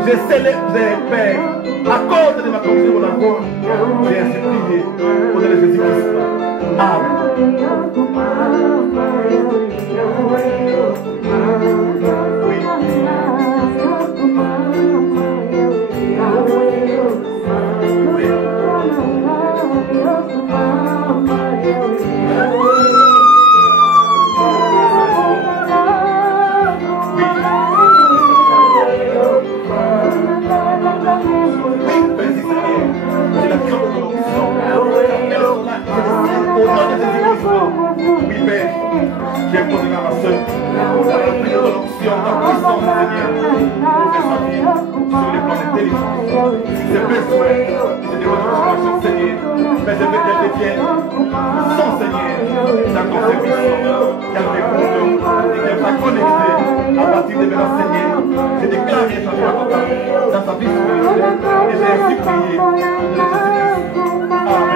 Je célèbre, Père. À cause de ma conduite de mon enfant, j'ai ainsi prié au nom de Jésus-Christ. Amen. J'ai posé ma soeur, la prière de l'onction, la puissance du Seigneur, pour sa vie, sur les plans d'intelligence. Si c'est besoin, je demande une Seigneur, mais je veux qu'elle devienne son Seigneur, dans ton service, qu'elle m'écoute et qu'elle soit connectée à partir de maintenant, Seigneur. J'ai déclaré son changement dans sa vie spirituelle et j'ai ainsi prié de Jésus-Christ. Amen.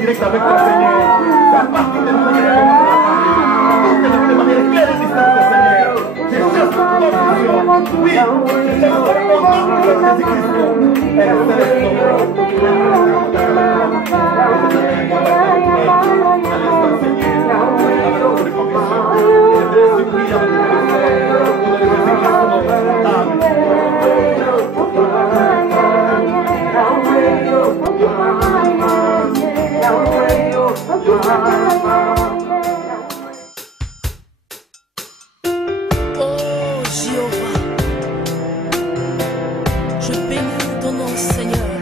Direct avec le Seigneur, à partir de manière claire et distincte, Seigneur. Je cherche toute confusion. Oui, je cherche au nom de Jésus-Christ. Elle Oh Jéhovah, je bénis ton nom, Seigneur.